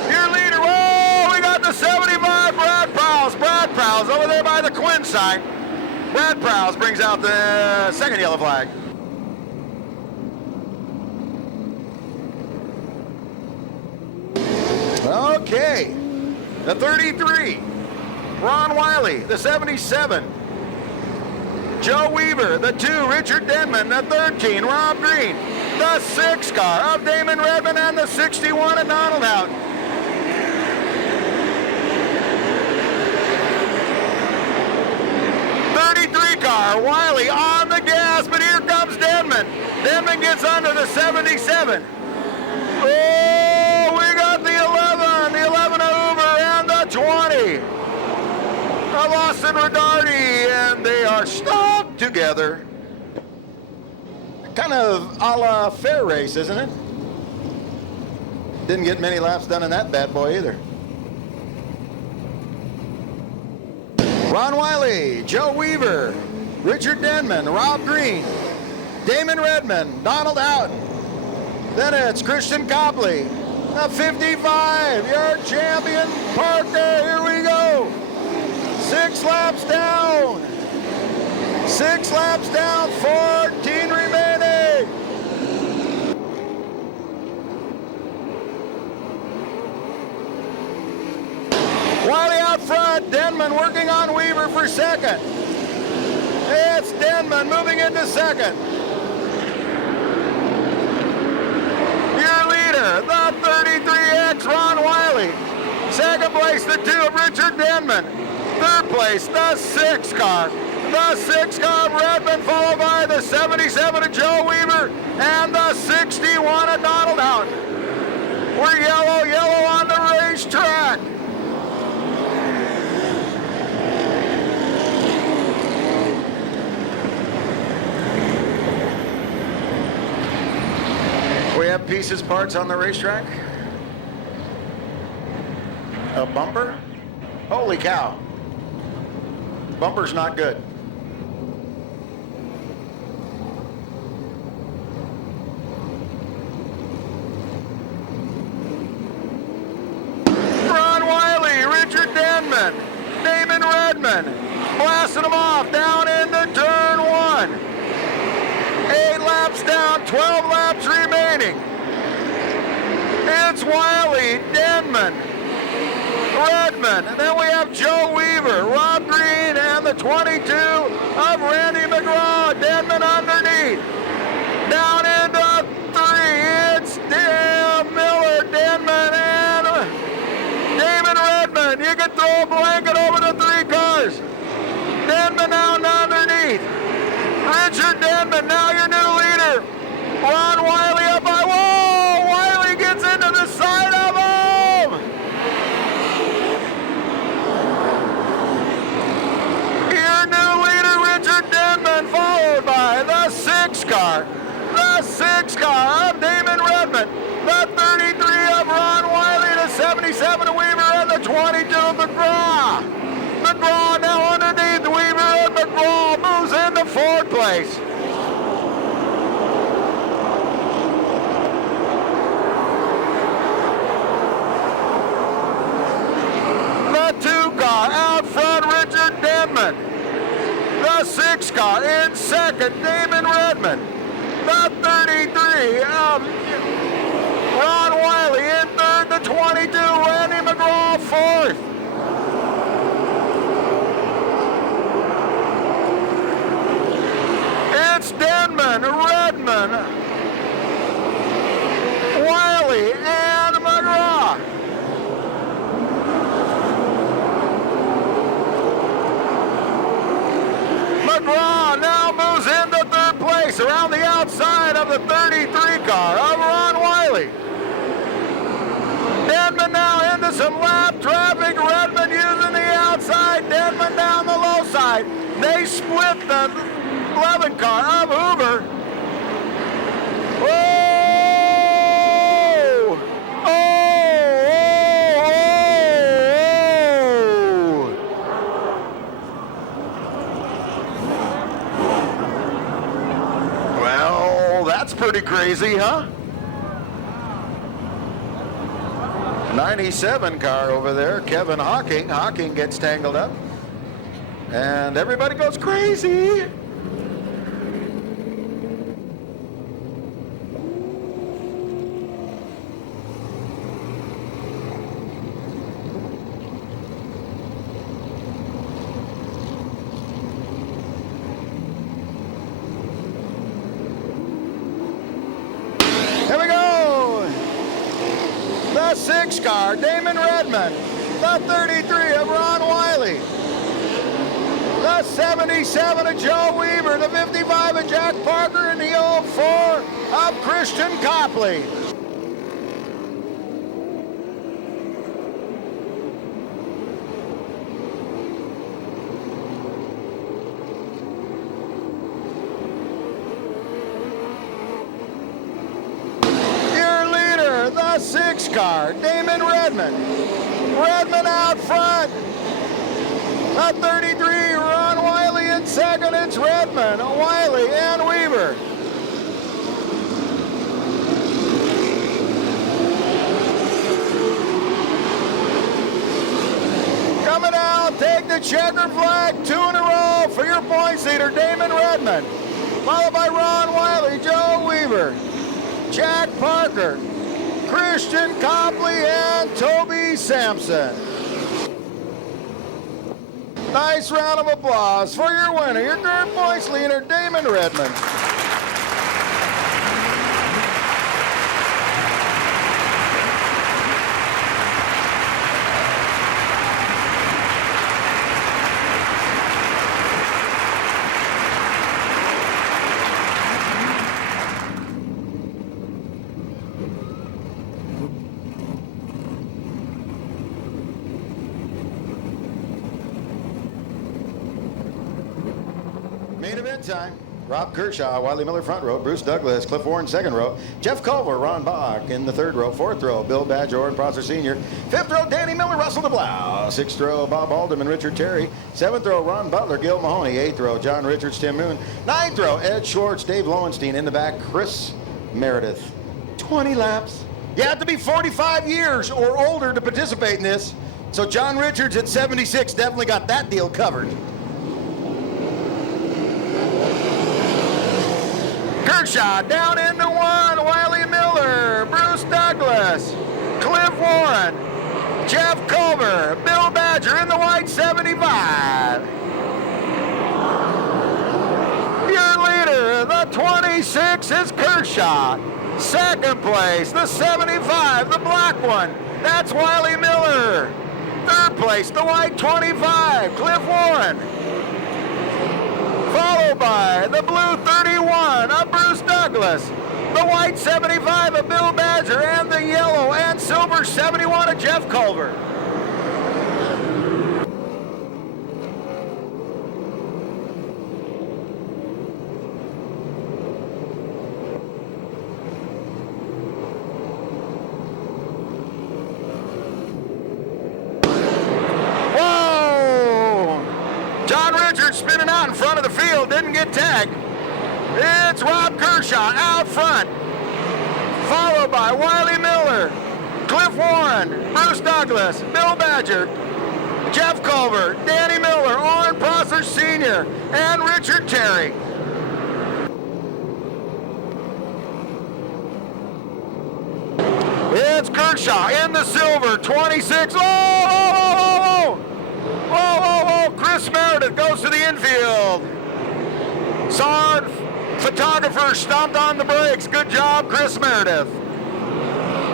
Your leader, whoa, we got the 75, Brad Prowse. Brad Prowse over there by the Quinn sign. Brad Prowse brings out the 2nd yellow flag. Okay, the 33. Ron Wiley, the 77. Joe Weaver, the 2. Richard Denman, the 13. Rob Green, the 6 car of Damon Redmond, and the 61 of Donald Houghton. Car, Wiley on the gas, but here comes Denman. Denman gets under the 77. Oh, we got the 11 of Uber, and the 20 of Austin Rodardi, and they are stuck together. Kind of a la fair race, isn't it? Didn't get many laps done in that bad boy either. Ron Wiley, Joe Weaver, Richard Denman, Rob Green, Damon Redmond, Donald Houghton. Then it's Christian Copley, the 55, your champion, Parker. Here we go. 6 laps down. 6 laps down, 14 remaining. Wiley out front, Denman working on Weaver for 2nd. It's Denman moving into 2nd. Your leader, the 33X, Ron Wiley. 2nd place, the 2 of Richard Denman. 3rd place, the 6 car. The 6 car of Redmond, followed by the 77 of Joe Weaver and the 61 of Donald Houghton. We're yellow on the racetrack. We have pieces, parts on the racetrack. A bumper? Holy cow. Bumper's not good. Ron Wiley, Richard Denman, Damon Redmond, blasting them off down into turn 1. 8 laps down, 12 laps remaining. It's Wiley, Denman, Redmond, and then we have Joe Weaver, Rob Green, and the 22 of Randy McGraw. Denman underneath. Down into 3, it's Miller, Denman, and Damon Redmond. You can throw a blanket over the 3 cars. Denman down underneath. Richard Denman, now your new leader. Ron Wiley up by, whoa! Wiley gets into the side of him! Your new leader, Richard Denman, followed by the 6 car. The 6 car of Damon Redmond. The 33 of Ron Wiley, the 77 of Weaver, and the 22 of McGraw. McGraw now underneath Weaver, and McGraw moves into 4th place. The 2 car out front, Richard Denman. The 6 car in 2nd, Damon Redmond. The 33 of Ron Wiley in 3rd, the 22, Randy McGraw 4th. It's Denman, Redmond, Wiley, and McGraw. McGraw now moves into 3rd place around the outside of the 33 car of Ron Wiley. Coming now into some lap traffic. Redmond using the outside. Denman down the low side. They split the 11 car of Hoover. Oh! Oh! Oh! Well, that's pretty crazy, huh? 97 car over there, Kevin Hawking. Hawking gets tangled up. And everybody goes crazy. Here we go. The 6 car, Damon Redmond. The 33 of Ron Wiley. The 77 of Joe Weaver. The 55 of Jack Parker. And the 04 of Christian Copley. The 6 car, Damon Redmond. Redmond out front. The 33, Ron Wiley in second. It's Redmond, Wiley, and Weaver. Coming out, take the checker flag. 2 in a row for your points leader, Damon Redmond. Followed by Ron Wiley, Joe Weaver, Jack Parker, Christian Copley, and Toby Sampson. Nice round of applause for your winner, your current points leader, Damon Redmond. Main event time. Rob Kershaw, Wiley Miller front row, Bruce Douglas, Cliff Warren second row, Jeff Culver, Ron Bach in the third row, fourth row, Bill Badger, Orrin Prosser Sr., fifth row, Danny Miller, Russell DeBlau, sixth row, Bob Alderman, Richard Terry, seventh row, Ron Butler, Gil Mahoney, eighth row, John Richards, Tim Moon, ninth row, Ed Schwartz, Dave Lowenstein, in the back, Chris Meredith. 20 laps. You have to be 45 years or older to participate in this. So John Richards at 76 definitely got that deal covered. Kershaw down into 1, Wiley Miller, Bruce Douglas, Cliff Warren, Jeff Culver, Bill Badger in the white 75. Your leader, the 26 is Kershaw. Second place, the 75, the black one, that's Wiley Miller. Third place, the white 25, Cliff Warren. Followed by the blue 31 of Bruce Douglas, the white 75 of Bill Badger, and the yellow and silver 71 of Jeff Culver. Spinning out in front of the field, didn't get tagged. It's Rob Kershaw out front, followed by Wiley Miller, Cliff Warren, Bruce Douglas, Bill Badger, Jeff Culver, Danny Miller, Orrin Prosser Sr., and Richard Terry. It's Kershaw in the silver, 26. Oh! Whoa! Chris Meredith goes to the infield. Saw photographer stomped on the brakes. Good job, Chris Meredith.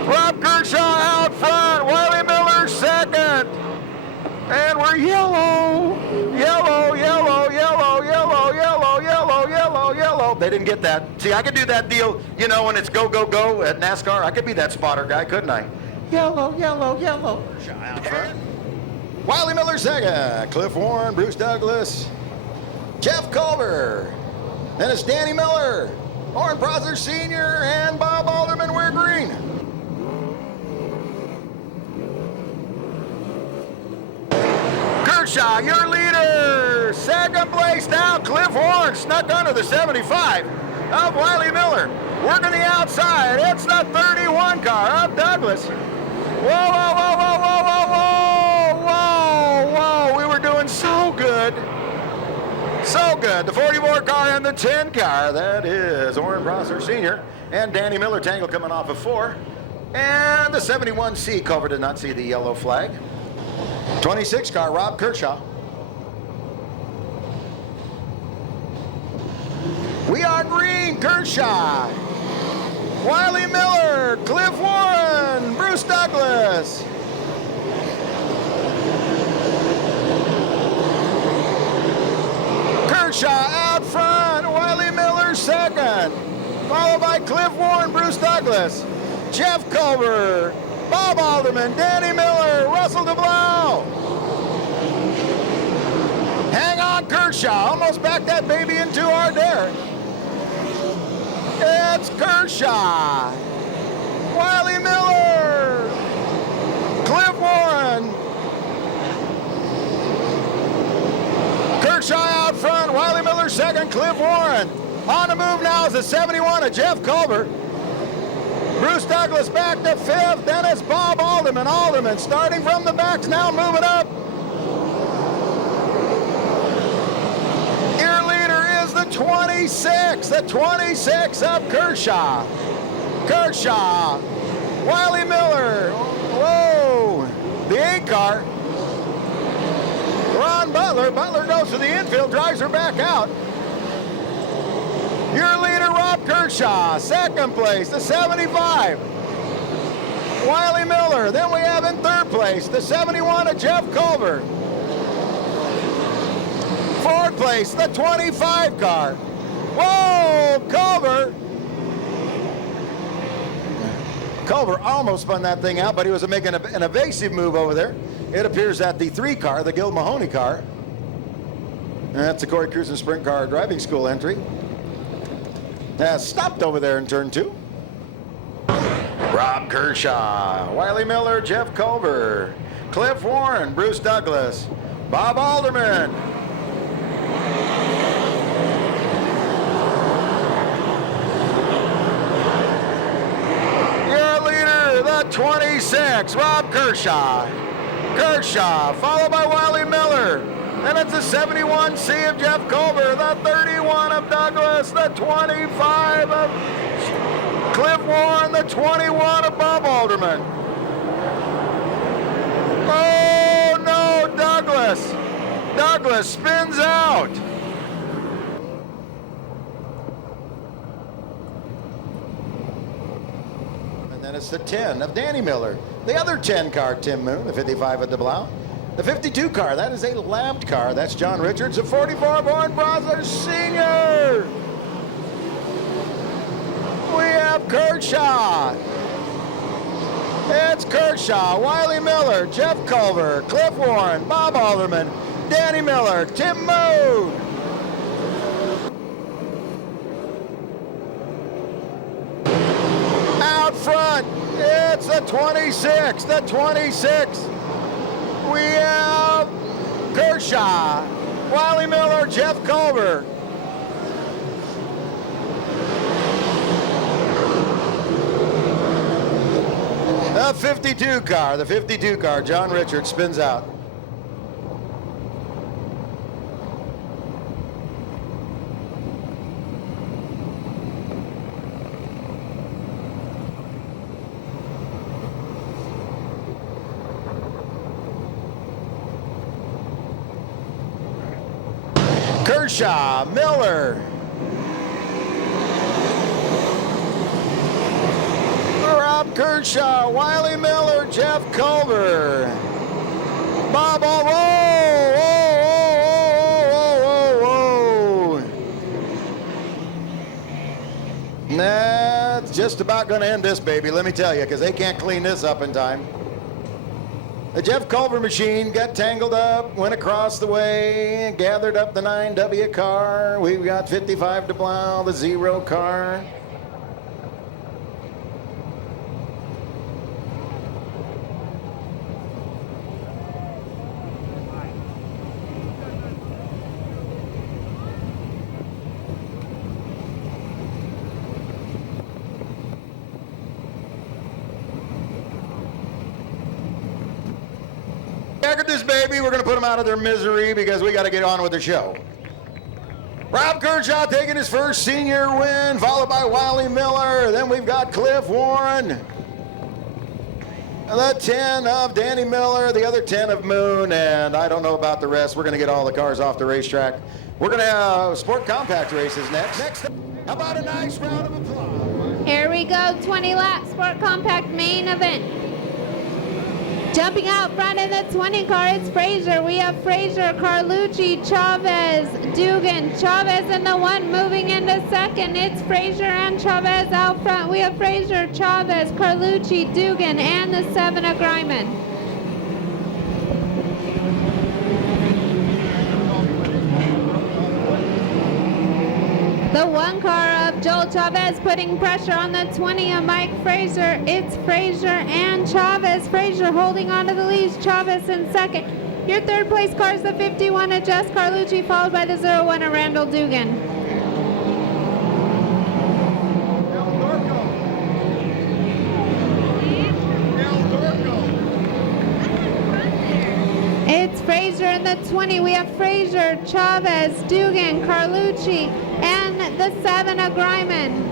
Rob Kershaw out front. Wiley Miller second. And we're yellow. They didn't get that. See, I could do that deal, you know, when it's go, go, go at NASCAR. I could be that spotter guy, couldn't I? Yellow, yellow, yellow. Out front. Wiley Miller second. Cliff Warren, Bruce Douglas, Jeff Culver. Then it's Danny Miller, Oren Prosser Sr., and Bob Alderman. We're green. Kershaw, your leader. Second place now. Cliff Warren snuck under the 75 of Wiley Miller. Working the outside. It's the 31 car of Douglas. Whoa, whoa, whoa, whoa, whoa, whoa, whoa, whoa, whoa. We were doing so good. So good. The 44 car and the 10 car. That is Oren Prosser Sr. and Danny Miller Tangle coming off of 4. And the 71C Culver did not see the yellow flag. 26 car, Rob Kershaw. We are green, Kershaw. Wiley Miller, Cliff Warren, Bruce Douglas. Kershaw out front, Wiley Miller second. Followed by Cliff Warren, Bruce Douglas, Jeff Culver, Bob Alderman, Danny Miller, Russell DeBlau. Hang on, Kershaw. Almost backed that baby into our dare. It's Kershaw. Wiley Miller. Cliff Warren. Kershaw out front. Wiley Miller second. Cliff Warren. On the move now is the 71 of Jeff Culver. Bruce Douglas back to 5th. Then it's Bob Alderman. Alderman starting from the backs now, moving up. Your leader is the 26. The 26 of Kershaw. Kershaw. Wiley Miller. Whoa. The 8 car. Ron Butler. Butler goes to the infield, drives her back out. Your leader, Rob Kershaw. Second place, the 75. Wiley Miller. Then we have in third place, the 71 of Jeff Culver. Fourth place, the 25 car. Whoa, Culver. Culver almost spun that thing out, but he was making an evasive move over there. It appears that the 3 car, the Gil Mahoney car, that's the Corey Cruisen Sprint Car Driving School entry, has stopped over there in turn 2. Rob Kershaw, Wiley Miller, Jeff Culver, Cliff Warren, Bruce Douglas, Bob Alderman. Your leader, the 26, Rob Kershaw. Kershaw, followed by Wiley Miller. And it's the 71C of Jeff Culver, the 31 of Douglas, the 25 of Cliff Warren, the 21 of Bob Alderman. Oh no, Douglas. Douglas spins out. And then it's the 10 of Danny Miller. The other 10 car, Tim Moon, the 55 of DeBlau. The 52 car, that is a lapped car. That's John Richards, the 44 Oren Prosser Sr. We have Kershaw. It's Kershaw, Wiley Miller, Jeff Culver, Cliff Warren, Bob Alderman, Danny Miller, Tim Moon. Out front, it's the 26, the 26. We have Kershaw, Wiley Miller, Jeff Culver. The 52 car, John Richards spins out. Kershaw, Miller. Rob Kershaw, Wiley Miller, Jeff Culver. Bob, whoa, whoa. That's just about going to end this baby, let me tell you, because they can't clean this up in time. The Jeff Culver machine got tangled up, went across the way, gathered up the 9W car. We've got 55 to Blau, the 0 car. Back at this baby, we're going to put them out of their misery because we got to get on with the show. Rob Kershaw taking his first senior win, followed by Wiley Miller. Then we've got Cliff Warren. The 10 of Danny Miller, the other 10 of Moon, and I don't know about the rest. We're going to get all the cars off the racetrack. We're going to have Sport Compact races next. How about a nice round of applause? Here we go, 20 lap Sport Compact main event. Jumping out front in the 20 car, it's Frazier. We have Frazier, Carlucci, Chavez, Dugan. Chavez in the 1, moving into second. It's Frazier and Chavez out front. We have Frazier, Chavez, Carlucci, Dugan, and the 7 of Greiman. The 1 car of Joel Chavez putting pressure on the 20 of Mike Frazier. It's Frazier and Chavez. Frazier holding onto the leads. Chavez in second. Your third place car is the 51 of Jess Carlucci, followed by the 01 of Randall Dugan. It's Frazier in the 20. We have Frazier, Chavez, Dugan, Carlucci, and the 7 of Greiman.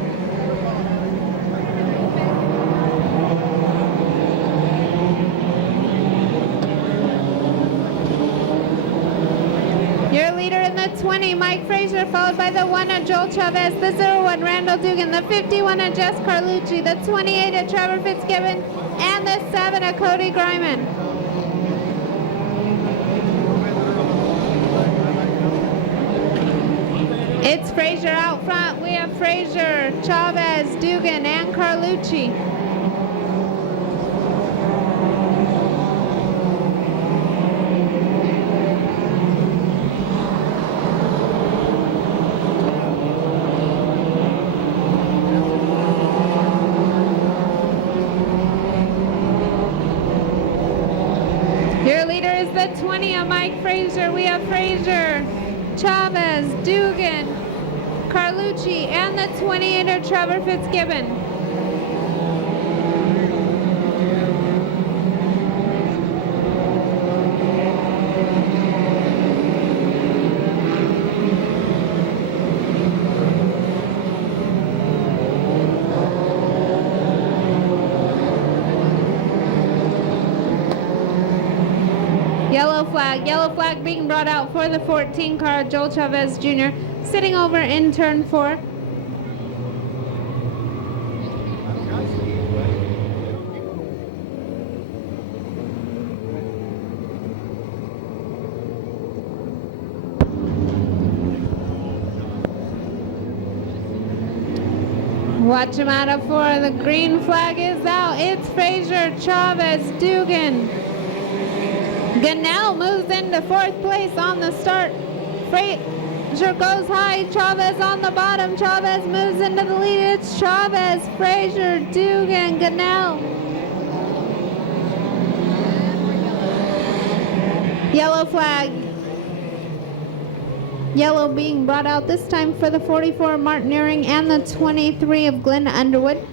Your leader in the 20, Mike Frazier, followed by the 1 of Joel Chavez, the 01 Randall Dugan, the 51 of Jess Carlucci, the 28 of Trevor Fitzgibbon, and the 7 of Cody Greiman. It's Frazier out front. We have Frazier, Chavez, Dugan, and Carlucci. Your leader is the 20 of Mike Frazier. We have Frazier, Chavez, Dugan, Carlucci, and the 28 of Trevor Fitzgibbon. Yellow flag being brought out for the 14 car, Joel Chavez Jr., sitting over in turn 4. Watch him out of 4. The green flag is out. It's Frazier, Chavez, Dugan. Gunnell moves into 4th place on the start. Frazier goes high. Chavez on the bottom. Chavez moves into the lead. It's Chavez, Frazier, Dugan, Gunnell. Yellow flag. Yellow being brought out this time for the 44 Martin Earring and the 23 of Glenn Underwood.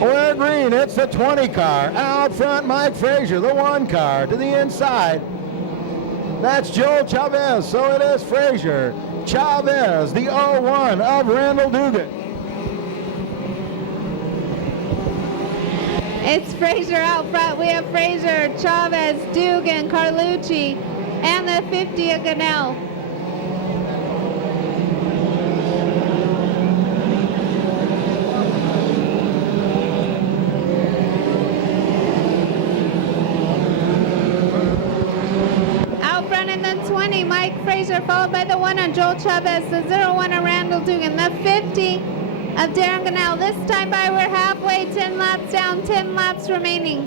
We're green, it's the 20 car. Out front, Mike Frazier, the 1 car. To the inside, that's Joel Chavez, so it is Frazier. Chavez, the 01 of Randall Dugan. It's Frazier out front. We have Frazier, Chavez, Dugan, Carlucci, and the 50 of Gunnell. followed by the 1 of Joel Chavez, the 01 of Randall Dugan, the 50 of Darren Gunnell. This time by, we're halfway, 10 laps down, 10 laps remaining.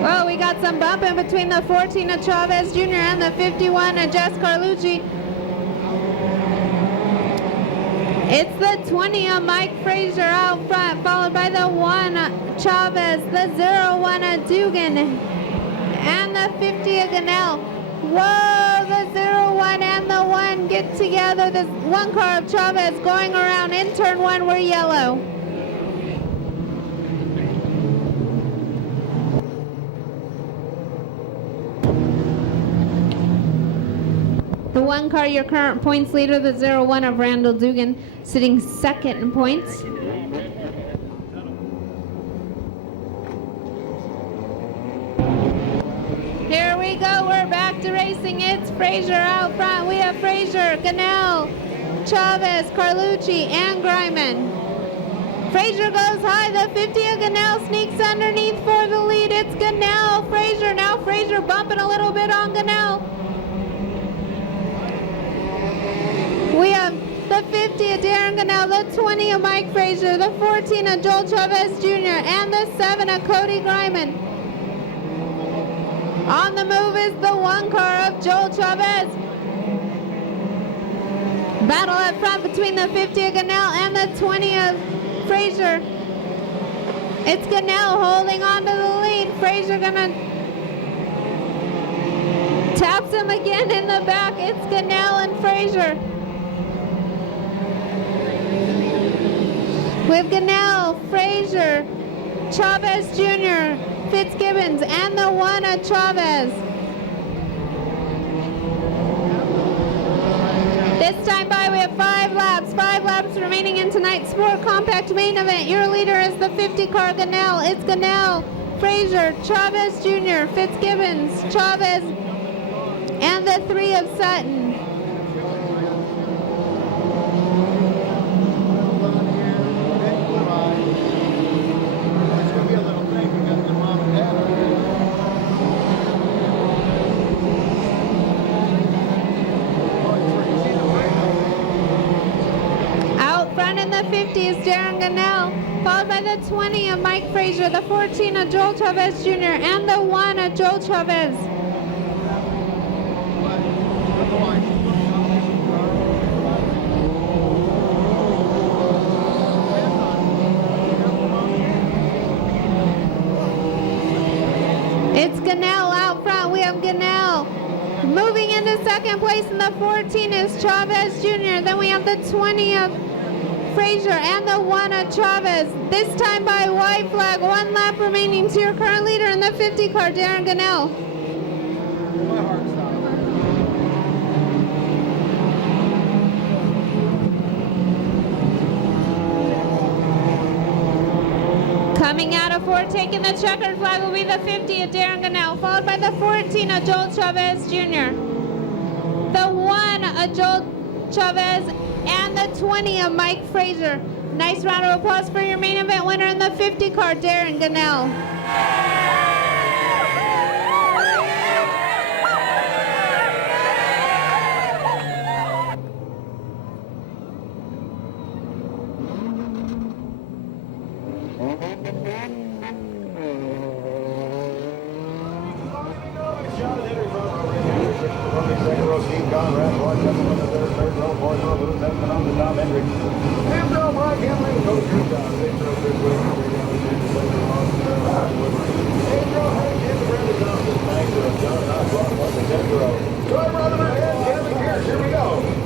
Well, we got some bumping between the 14 of Chavez Jr. and the 51 of Jess Carlucci. It's the 20 of Mike Frazier out front, followed by the 1 Chavez, the 01 of Dugan, and the 50 of Gunnell. Whoa, the 01 and the 1 get together. The 1 car of Chavez going around in turn 1, we're yellow. The 1 car, your current points leader, the 01 of Randall Dugan, sitting second in points. Here we go, we're back to racing. It's Frazier out front. We have Frazier, Gunnell, Chavez, Carlucci, and Greiman. Frazier goes high, the 50 of Gunnell sneaks underneath for the lead. It's Gunnell, Frazier, now Frazier bumping a little bit on Gunnell. We have the 50 of Darren Gunnell, the 20 of Mike Frazier, the 14 of Joel Chavez Jr., and the 7 of Cody Greiman. On the move is the 1 car of Joel Chavez. Battle up front between the 50 of Gunnell and the 20 of Frazier. It's Gunnell holding on to the lead. Frazier gonna taps him again in the back. It's Gunnell and Frazier. With Gunnell, Frazier, Chavez Jr., Fitzgibbons, and the 1 of Chavez. This time by, we have 5 laps remaining in tonight's Sport Compact main event. Your leader is the 50 car Gunnell. It's Gunnell, Frazier, Chavez Jr., Fitzgibbons, Chavez, and the 3 of Sutton. The 50 is Darren Gunnell, followed by the 20 of Mike Frazier, the 14 of Joel Chavez Jr., and the 1 of Joel Chavez. It's Gunnell out front. We have Gunnell moving into second place, and the 14 is Chavez Jr. Then we have the 20 of Frazier and the 1 of Chavez. This time by white flag, 1 lap remaining to your current leader in the 50 car, Darren Gunnell. Coming out of 4, taking the checkered flag will be the 50 of Darren Gunnell, followed by the 14 of Joel Chavez Jr., the 1 of Joel Chavez, and the 20 of Mike Frazier. Nice round of applause for your main event winner in the 50 car, Darren Gunnell.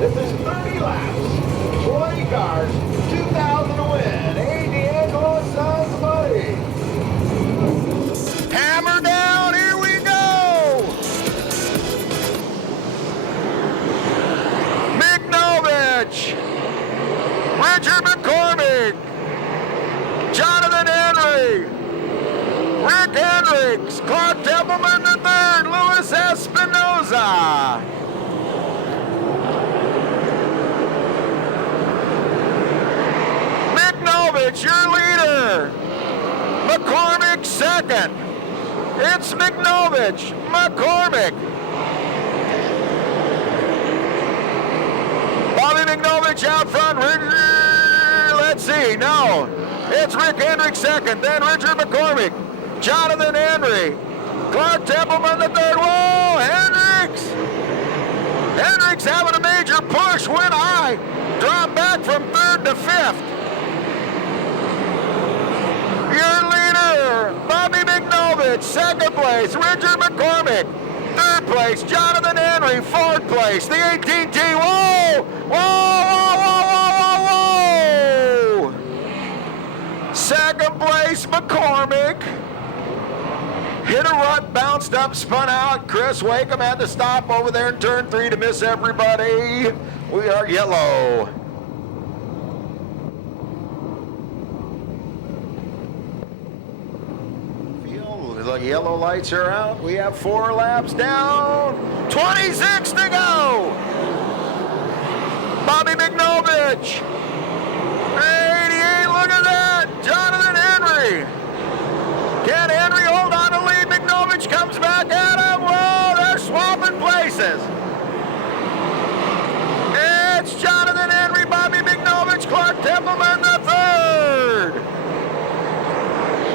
This is 30 laps, 20 cars, 2,000 to win. Hey, D'Angelo, sounds buddy. Hammer down, here we go. Mick Novich, Richard McCormick, Jonathan Henry, Rick Hendricks, Clark Templeman III, Louis Espinoza. Mignovich, your leader. McCormick second. It's Mignovich, McCormick. Bobby Mignovich out front. Let's see, no. It's Rick Hendricks second, then Richard McCormick. Jonathan Henry. Clark Templeman the third. Whoa, Hendricks! Hendricks having a major push, went high. Dropped back from third to fifth. Your leader, Bobby Mignovich, second place, Richard McCormick. Third place, Jonathan Henry. Fourth place, the 18T. Whoa! Whoa, whoa, whoa, whoa, whoa! Second place, McCormick. Hit a rut, bounced up, spun out. Chris Wakeham had to stop over there in turn 3 to miss everybody. We are yellow. The yellow lights are out. We have 4 laps down. 26 to go. Bobby Mignovich. 88, look at that. Jonathan Henry. Can Henry hold on to lead? Mignovich comes back at him. Whoa, they're swapping places. It's Jonathan Henry, Bobby Mignovich, Clark Templeman the third.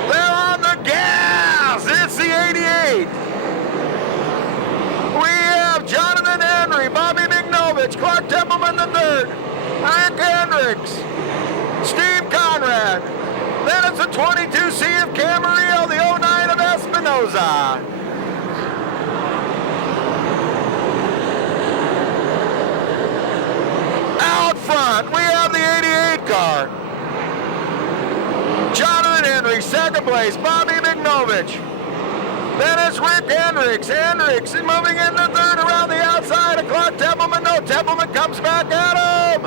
They're on the gas. It's the 88. We have Jonathan Henry, Bobby Mignovich, Clark Templeman the third, Rick Hendricks, Steve Conrad. Then it's a 22C of Camarillo, the 09 of Espinoza. Out front, we have the 88 car. Jonathan Henry, second place, Bobby Mignovich. Then it's Rick Hendricks. Hendricks is moving into third around the outside of Clark Templeman. No, Templeman comes back at him.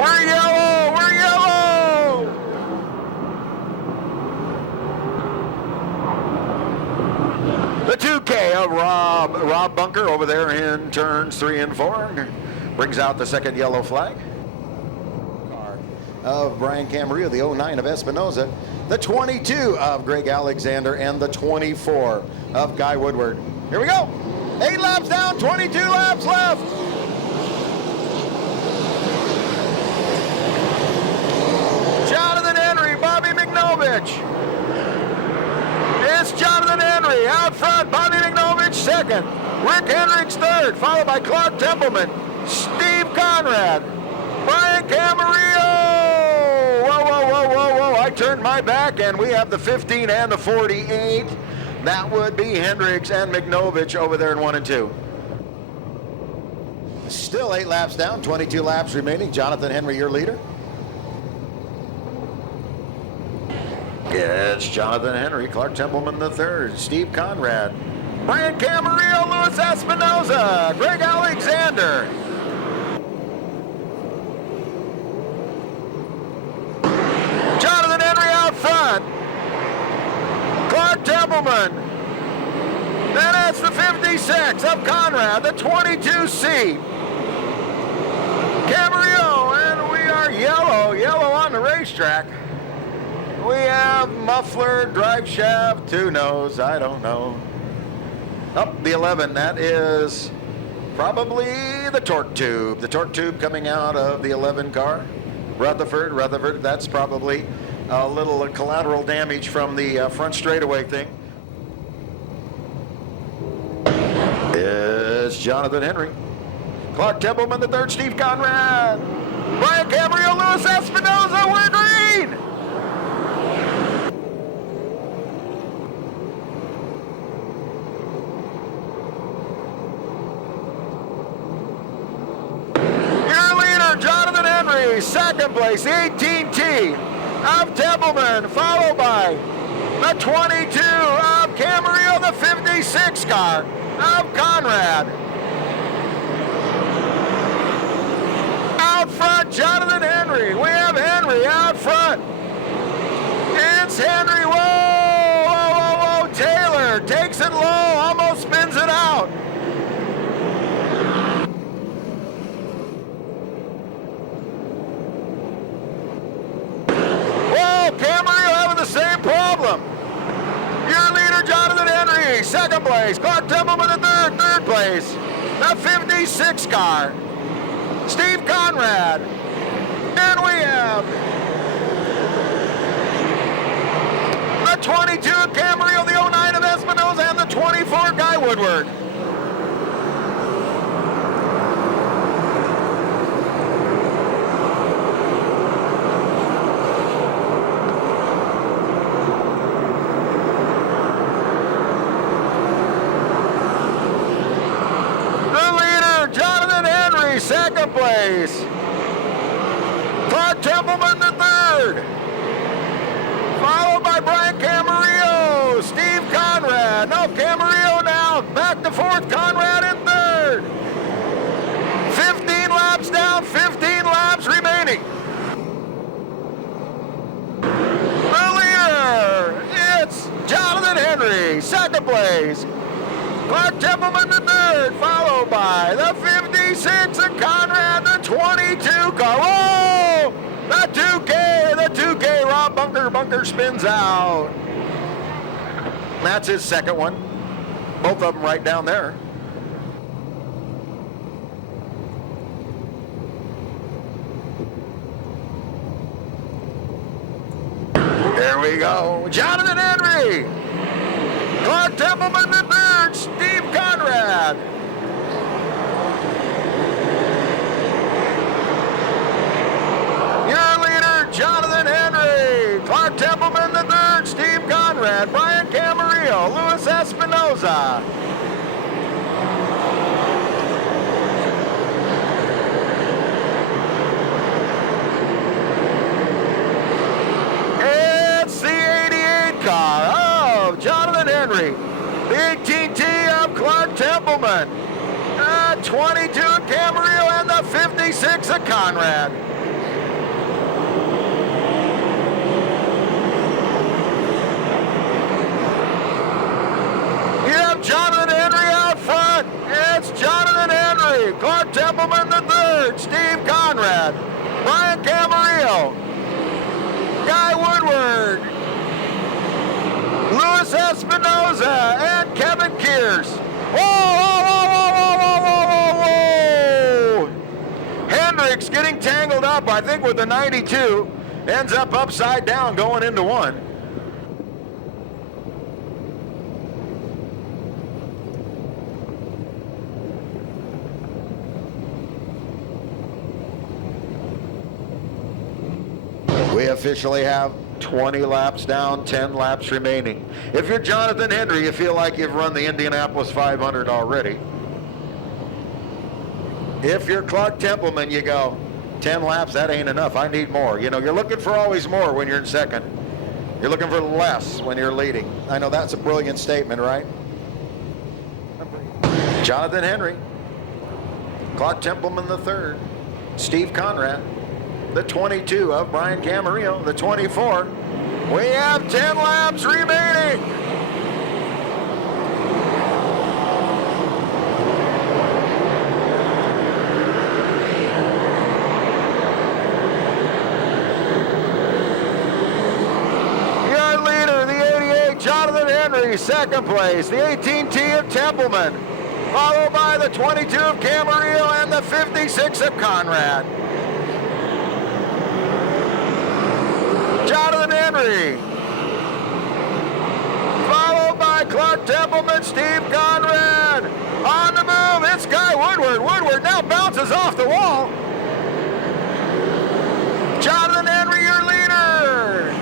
We're yellow, we're yellow. The 2K of Rob Bunker over there in turns 3 and 4 brings out the second yellow flag. Car of Brian Camarillo, the 09 of Espinoza, the 22 of Greg Alexander, and the 24 of Guy Woodward. Here we go. 8 laps down, 22 laps left. Jonathan Henry, Bobby Mignovich. It's Jonathan Henry out front, Bobby Mignovich second, Rick Hendricks third, followed by Clark Templeman, Steve Conrad, Brian Camarillo. Whoa, whoa, whoa, whoa, whoa. I turned my back and we have the 15 and the 48. That would be Hendricks and Mignovich over there in 1 and 2. Still 8 laps down, 22 laps remaining. Jonathan Henry, your leader. It's Jonathan Henry, Clark Templeman the third, Steve Conrad, Brian Camarillo, Luis Espinoza, Greg Alexander. Jonathan Henry out front. Clark Templeman. Then that's the 56 of Conrad, the 22C. Camarillo, and we are yellow on the racetrack. We have muffler, drive shaft, who knows, I don't know. Up the 11, that is probably the torque tube. The torque tube coming out of the 11 car. Rutherford, that's probably a little collateral damage from the front straightaway thing. It's Jonathan Henry. Clark Templeman the third, Steve Conrad. Brian Camarillo, Luis Espinoza, we're green! Jonathan Henry, second place, the 18T of Templeman, followed by the 22 of Camarillo, the 56 car of Conrad. Out front, Jonathan Henry. We have Henry out front. It's Henry. Whoa, whoa, whoa, whoa. Taylor takes it low, almost spins it out. Jonathan Henry, second place. Clark Templeman in third place. The 56 car, Steve Conrad. And we have the 22 Camarillo, the 09 of Espinosa, and the 24 Guy Woodward. Second place. Clark Templeman the third. Followed by Brian Camarillo, Steve Conrad. No, Camarillo now. Back to fourth, Conrad in third. 15 laps down, 15 laps remaining. The leader, it's Jonathan Henry, second place. Clark Templeman the third, followed by the 56 and Conrad, the 22 car. Whoa! The 2K, Rob Bunker spins out. That's his second one. Both of them right down there. There we go. Jonathan Henry. Clark Templeman the third, Steve Conrad. Your leader, Jonathan Henry. Clark Templeman the third, Steve Conrad. Brian Camarillo, Luis Espinosa. It's the 88 car of Jonathan Henry. The 18T of Clark Templeman. 22 of Camarillo and the 56 of Conrad. You have Jonathan Henry out front. It's Jonathan Henry. Clark Templeman the third. Steve Conrad. Brian Camarillo. Guy Woodward. Luis Espinosa and Kevin Kears. Whoa! Hendricks getting tangled up, I think, with the 92. Ends up upside down going into one. We officially have 20 laps down, 10 laps remaining. If you're Jonathan Henry, you feel like you've run the Indianapolis 500 already. If you're Clark Templeman, you go, 10 laps, that ain't enough. I need more. You know, you're looking for always more when you're in second. You're looking for less when you're leading. I know that's a brilliant statement, right? Jonathan Henry, Clark Templeman the third, Steve Conrad, the 22 of Brian Camarillo, the 24. We have 10 laps remaining. Your leader, the 88, Jonathan Henry, second place. The 18T of Templeman, followed by the 22 of Camarillo and the 56 of Conrad. Jonathan Henry, followed by Clark Templeman, Steve Conrad. On the move, it's Guy Woodward. Woodward now bounces off the wall. Jonathan Henry, your leader.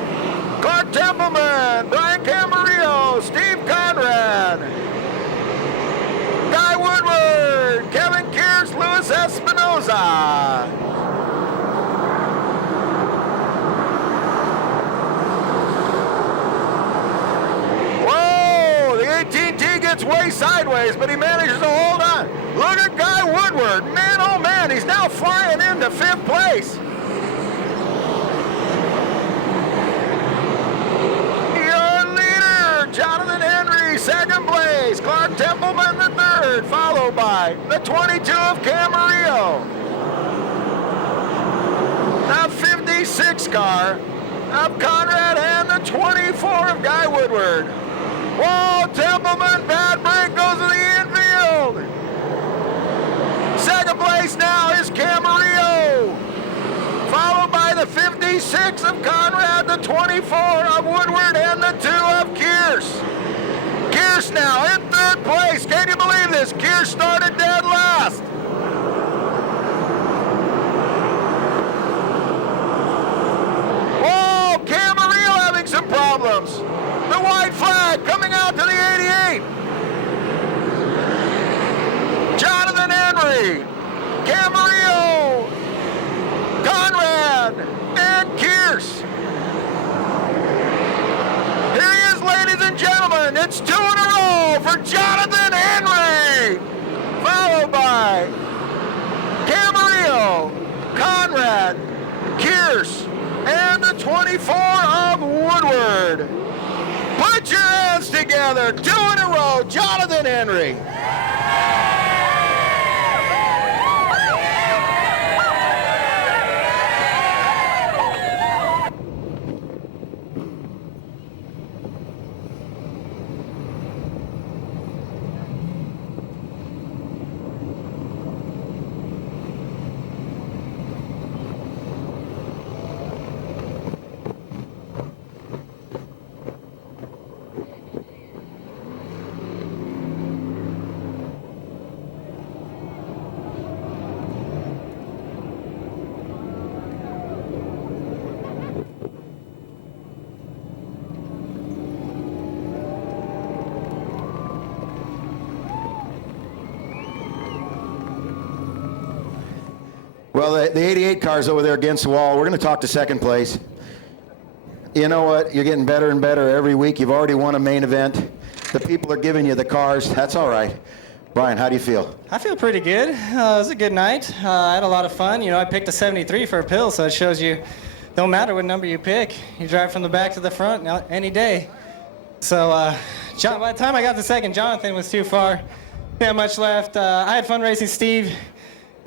Clark Templeman, Brian Camarillo, Steve Conrad. Guy Woodward, Kevin Kears, Luis Espinosa. Gets way sideways, but he manages to hold on. Look at Guy Woodward. Man, oh man, he's now flying into fifth place. Your leader, Jonathan Henry, second place. Clark Templeman, the third, followed by the 22 of Camarillo. The 56 car of Conrad and the 24 of Guy Woodward. Whoa, Templeman, bad break, goes to the infield. Second place now is Camarillo, followed by the 56 of Conrad, the 24 of Woodward, and the 2 of Kearse. Kearse now in third place. Can you believe this? Kearse started dead last. Whoa, Camarillo having some problems. The white flag coming out to the 88. Jonathan Henry, Camarillo, Conrad, and Kearse. Here he is, ladies and gentlemen. It's 2 in a row for Jonathan Henry, followed by Camarillo, Conrad, Kearse, and the 24 of Woodward. Put your hands together. 2 in a row, Jonathan Henry. Well, the 88 car's over there against the wall. We're going to talk to second place. You know what? You're getting better and better every week. You've already won a main event. The people are giving you the cars. That's all right. Brian, how do you feel? I feel pretty good. It was a good night. I had a lot of fun. You know, I picked a 73 for a pill, so it shows you don't matter what number you pick. You drive from the back to the front any day. So by the time I got to second, Jonathan was too far. Didn't have much left. I had fun racing Steve.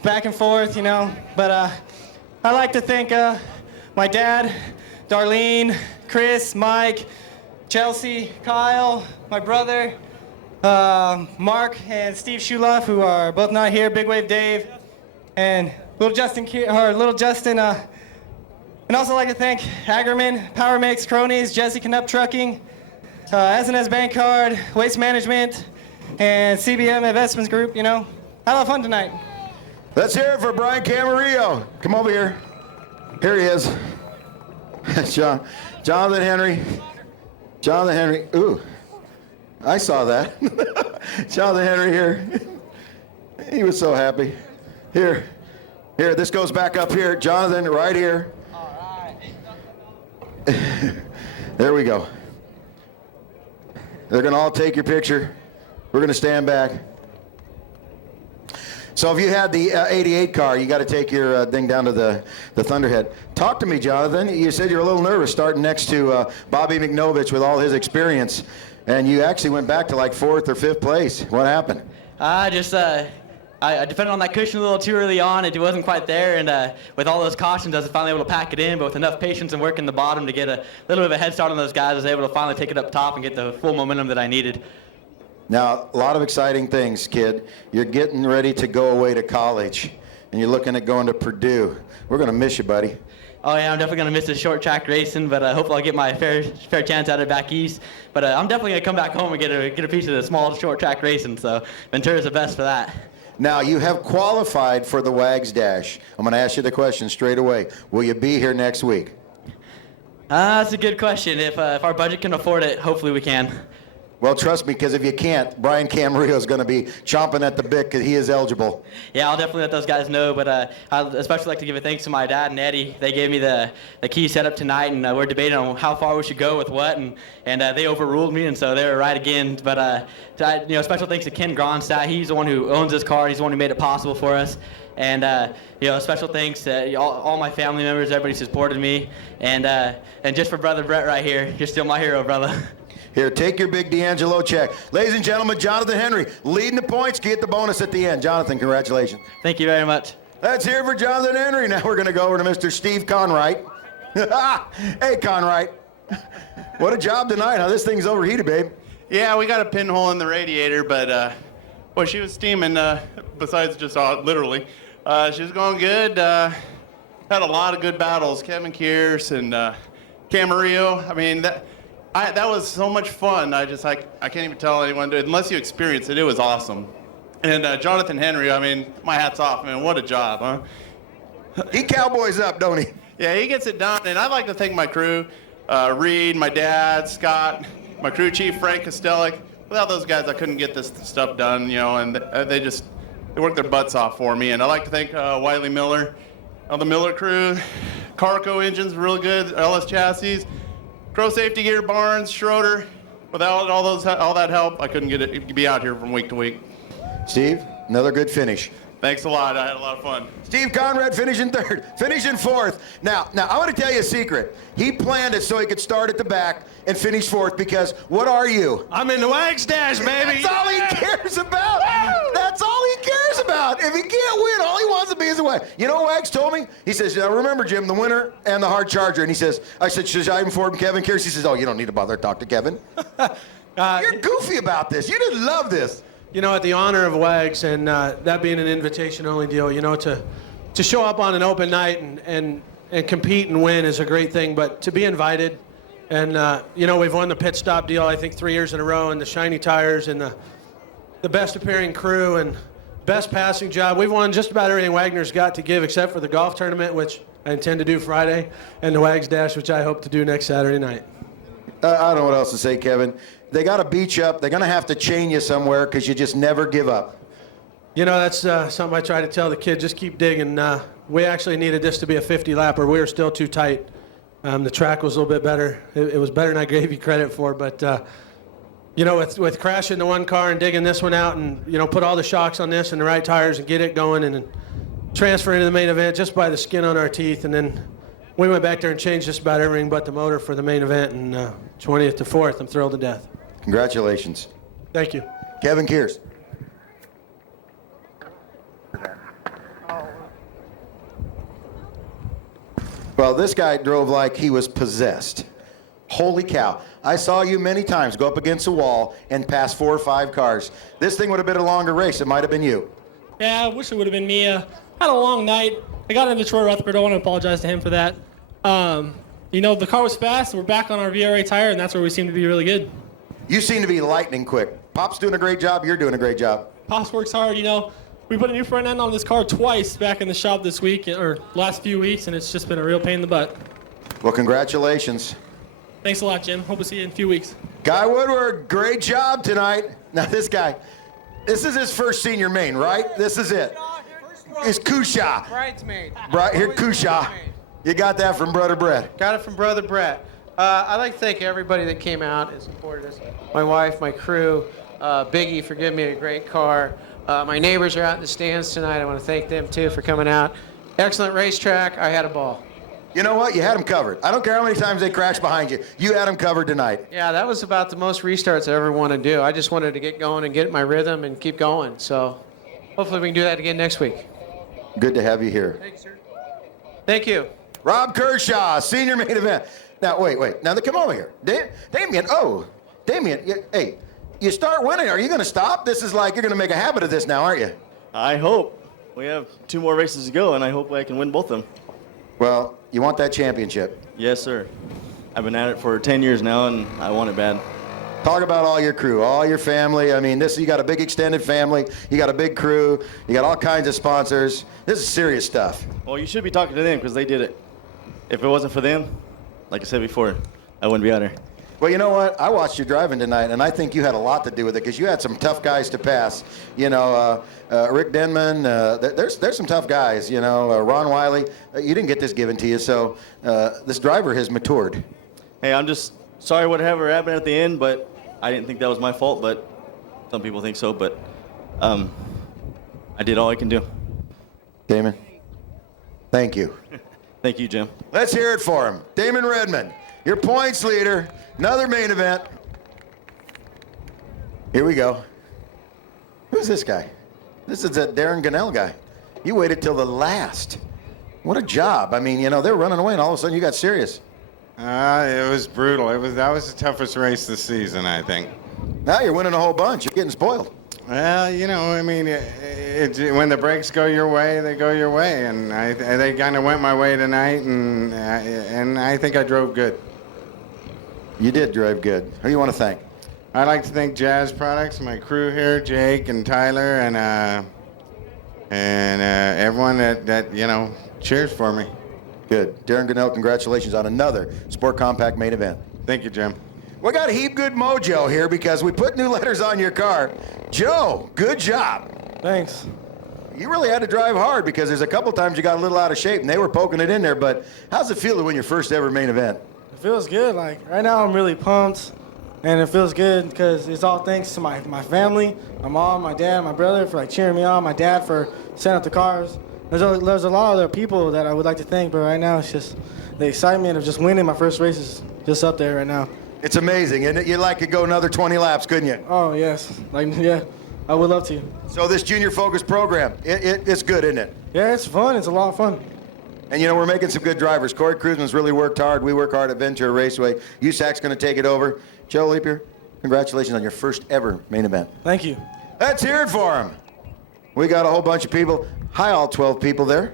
Back and forth, you know, but I like to thank my dad, Darlene, Chris, Mike, Chelsea, Kyle, my brother, Mark, and Steve Shuloff, who are both not here, Big Wave Dave, and little Justin, and also like to thank Ackerman, Power Mix, Cronies, Jesse Knupp Trucking, S&S Bank Card, Waste Management, and CBM Investments Group. You know, I had a lot of fun tonight. Let's hear it for Brian Camarillo. Come over here. Here he is. Jonathan Henry. Jonathan Henry. Ooh, I saw that. Jonathan Henry here. He was so happy. Here, this goes back up here. Jonathan, right here. All right. There we go. They're going to all take your picture. We're going to stand back. So if you had the 88 car, you got to take your thing down to the Thunderhead. Talk to me, Jonathan. You said you're a little nervous starting next to Bobby McNovich with all his experience, and you actually went back to like 4th or 5th place. What happened? I depended on that cushion a little too early on. It wasn't quite there, and with all those cautions, I was finally able to pack it in, but with enough patience and work in the bottom to get a little bit of a head start on those guys, I was able to finally take it up top and get the full momentum that I needed. Now, a lot of exciting things, kid. You're getting ready to go away to college, and you're looking at going to Purdue. We're going to miss you, buddy. Oh, yeah, I'm definitely going to miss the short track racing, but hopefully I'll get my fair chance at it back east. But I'm definitely going to come back home and get a piece of the small short track racing, so Ventura's the best for that. Now, you have qualified for the WAGS Dash. I'm going to ask you the question straight away. Will you be here next week? That's a good question. If our budget can afford it, hopefully we can. Well, trust me, because if you can't, Brian Camarillo is going to be chomping at the bit because he is eligible. Yeah, I'll definitely let those guys know, but I'd especially like to give a thanks to my dad and Eddie. They gave me the key setup tonight, and we're debating on how far we should go with what, and they overruled me, and so they were right again. But special thanks to Ken Gronstadt. He's the one who owns this car. He's the one who made it possible for us. And special thanks to all my family members, everybody who supported me, and just for brother Brett right here. You're still my hero, brother. Here, take your big D'Angelo check. Ladies and gentlemen, Jonathan Henry, leading the points, get the bonus at the end. Jonathan, congratulations. Thank you very much. Let's hear it for Jonathan Henry. Now we're going to go over to Mr. Steve Conright. Hey, Conright. What a job tonight, huh? This thing's overheated, babe. Yeah, we got a pinhole in the radiator, but well, she was steaming. Besides just literally, she was going good. Had a lot of good battles. Kevin Kearse and Camarillo. I mean, that was so much fun. I can't even tell anyone unless you experience it. It was awesome. And Jonathan Henry. I mean, my hat's off, man. What a job, huh? He cowboys up, don't he? Yeah, he gets it done. And I'd like to thank my crew, Reed, my dad, Scott, my crew chief, Frank Kostelik. Without those guys, I couldn't get this stuff done, you know, and they worked their butts off for me. And I'd like to thank Wiley Miller, the Miller crew, Carco engines, real good, LS chassis, Crow Safety Gear, Barnes, Schroeder. Without all that help, I couldn't be out here from week to week. Steve, another good finish. Thanks a lot. I had a lot of fun. Steve Conrad finishing third, finishing fourth. Now I want to tell you a secret. He planned it so he could start at the back and finish fourth because what are you? I'm in the Wags Dash, baby. That's all he cares about. That's all he cares about. If he can't win, all he wants to be is a Wags. You know what Wags told me? He says, now remember, Jim, the winner and the hard charger. And he says, I said, should I even Ford and Kevin Kearse? He says, oh, you don't need to bother to talk to Kevin. You're goofy about this. You didn't love this. You know, at the honor of Wags and that being an invitation-only deal, you know, to show up on an open night and compete and win is a great thing. But to be invited, and you know, we've won the pit stop deal I think 3 years in a row, and the shiny tires and the best appearing crew and best passing job. We've won just about everything Wagner's got to give except for the golf tournament, which I intend to do Friday, and the Wags Dash, which I hope to do next Saturday night. I don't know what else to say, Kevin. They got to beat you up. They're going to have to chain you somewhere because you just never give up. You know, that's something I try to tell the kid. Just keep digging. We actually needed this to be a 50-lapper. We were still too tight. The track was a little bit better. It was better than I gave you credit for. But, you know, with crashing the one car and digging this one out and, you know, put all the shocks on this and the right tires and get it going and then transfer into the main event just by the skin on our teeth. And then we went back there and changed just about everything but the motor for the main event. And 20th to 4th, I'm thrilled to death. Congratulations. Thank you. Kevin Kearse. Well, this guy drove like he was possessed. Holy cow. I saw you many times go up against a wall and pass 4 or 5 cars. This thing would have been a longer race. It might have been you. Yeah, I wish it would have been me. Had a long night. I got into Troy Rutherford. I want to apologize to him for that. You know, the car was fast. We're back on our VRA tire, and that's where we seem to be really good. You seem to be lightning quick. Pop's doing a great job. You're doing a great job. Pops works hard. You know, we put a new front end on this car twice back in the shop this week, or last few weeks, and it's just been a real pain in the butt. Well, congratulations. Thanks a lot, Jim. Hope to see you in a few weeks. Guy Woodward, great job tonight. Now, this guy, this is his first senior main, right? This is it. It's Kusha. Bridesmaid. Here, Kusha. You got that from Brother Brett. Got it from Brother Brett. I'd like to thank everybody that came out and supported us. My wife, my crew, Biggie for giving me a great car. My neighbors are out in the stands tonight. I want to thank them, too, for coming out. Excellent racetrack. I had a ball. You know what? You had them covered. I don't care how many times they crash behind you. You had them covered tonight. Yeah, that was about the most restarts I ever want to do. I just wanted to get going and get my rhythm and keep going. So hopefully we can do that again next week. Good to have you here. Thanks, sir. Thank you. Rob Kershaw, senior main event. Now, wait. Now, come over here. Damien, hey, you start winning. Are you going to stop? This is like you're going to make a habit of this now, aren't you? I hope. We have 2 more races to go, and I hope I can win both of them. Well, you want that championship. Yes, sir. I've been at it for 10 years now, and I want it bad. Talk about all your crew, all your family. I mean, you got a big extended family. You got a big crew. You got all kinds of sponsors. This is serious stuff. Well, you should be talking to them because they did it. If it wasn't for them, like I said before, I wouldn't be out here. Well, you know what? I watched you driving tonight, and I think you had a lot to do with it because you had some tough guys to pass. You know, Rick Denman, there's some tough guys. You know, Ron Wiley. You didn't get this given to you, so this driver has matured. Hey, I'm just sorry whatever happened at the end, but I didn't think that was my fault, but some people think so. But I did all I can do. Damon, thank you. Thank you, Jim. Let's hear it for him. Damon Redmond, your points leader. Another main event. Here we go. Who's this guy? This is that Darren Gunnell guy. You waited till the last. What a job. I mean, you know, they're running away, and all of a sudden you got serious. It was brutal. That was the toughest race this season, I think. Now you're winning a whole bunch. You're getting spoiled. Well, you know, I mean, when the breaks go your way, they go your way, and they kind of went my way tonight, and I think I drove good. You did drive good. Who do you want to thank? I'd like to thank Jazz Products, my crew here, Jake and Tyler, and everyone that you know cheers for me. Good. Darren Gunnell, congratulations on another Sport Compact main event. Thank you, Jim. We got a heap good mojo here because we put new letters on your car. Joe, good job. Thanks. You really had to drive hard because there's a couple times you got a little out of shape and they were poking it in there, but how's it feel to win your first ever main event? It feels good. Like, right now I'm really pumped, and it feels good because it's all thanks to my family, my mom, my dad, my brother for, like, cheering me on, my dad for setting up the cars. There's a lot of other people that I would like to thank, but right now it's just the excitement of just winning my first race is just up there right now. It's amazing, and you'd like to go another 20 laps, couldn't you? Oh, yes. Like, yeah, I would love to. So this Junior Focus program, it's good, isn't it? Yeah, it's fun. It's a lot of fun. And, you know, we're making some good drivers. Corey Cruzman's really worked hard. We work hard at Ventura Raceway. USAC's going to take it over. Joe Leapier, congratulations on your first ever main event. Thank you. Let's hear it for him. We got a whole bunch of people. Hi, all 12 people there.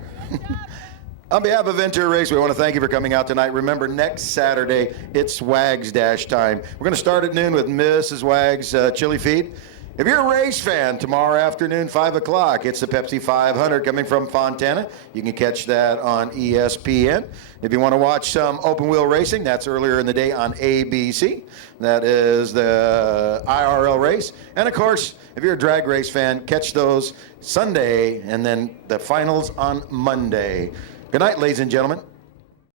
On behalf of Ventura Raceway, I want to thank you for coming out tonight. Remember, next Saturday, it's Wags Dash time. We're going to start at noon with Mrs. Wags Chili Feed. If you're a race fan, tomorrow afternoon, 5 o'clock, it's the Pepsi 500 coming from Fontana. You can catch that on ESPN. If you want to watch some open wheel racing, that's earlier in the day on ABC. That is the IRL race. And of course, if you're a drag race fan, catch those Sunday and then the finals on Monday. Good night, ladies and gentlemen.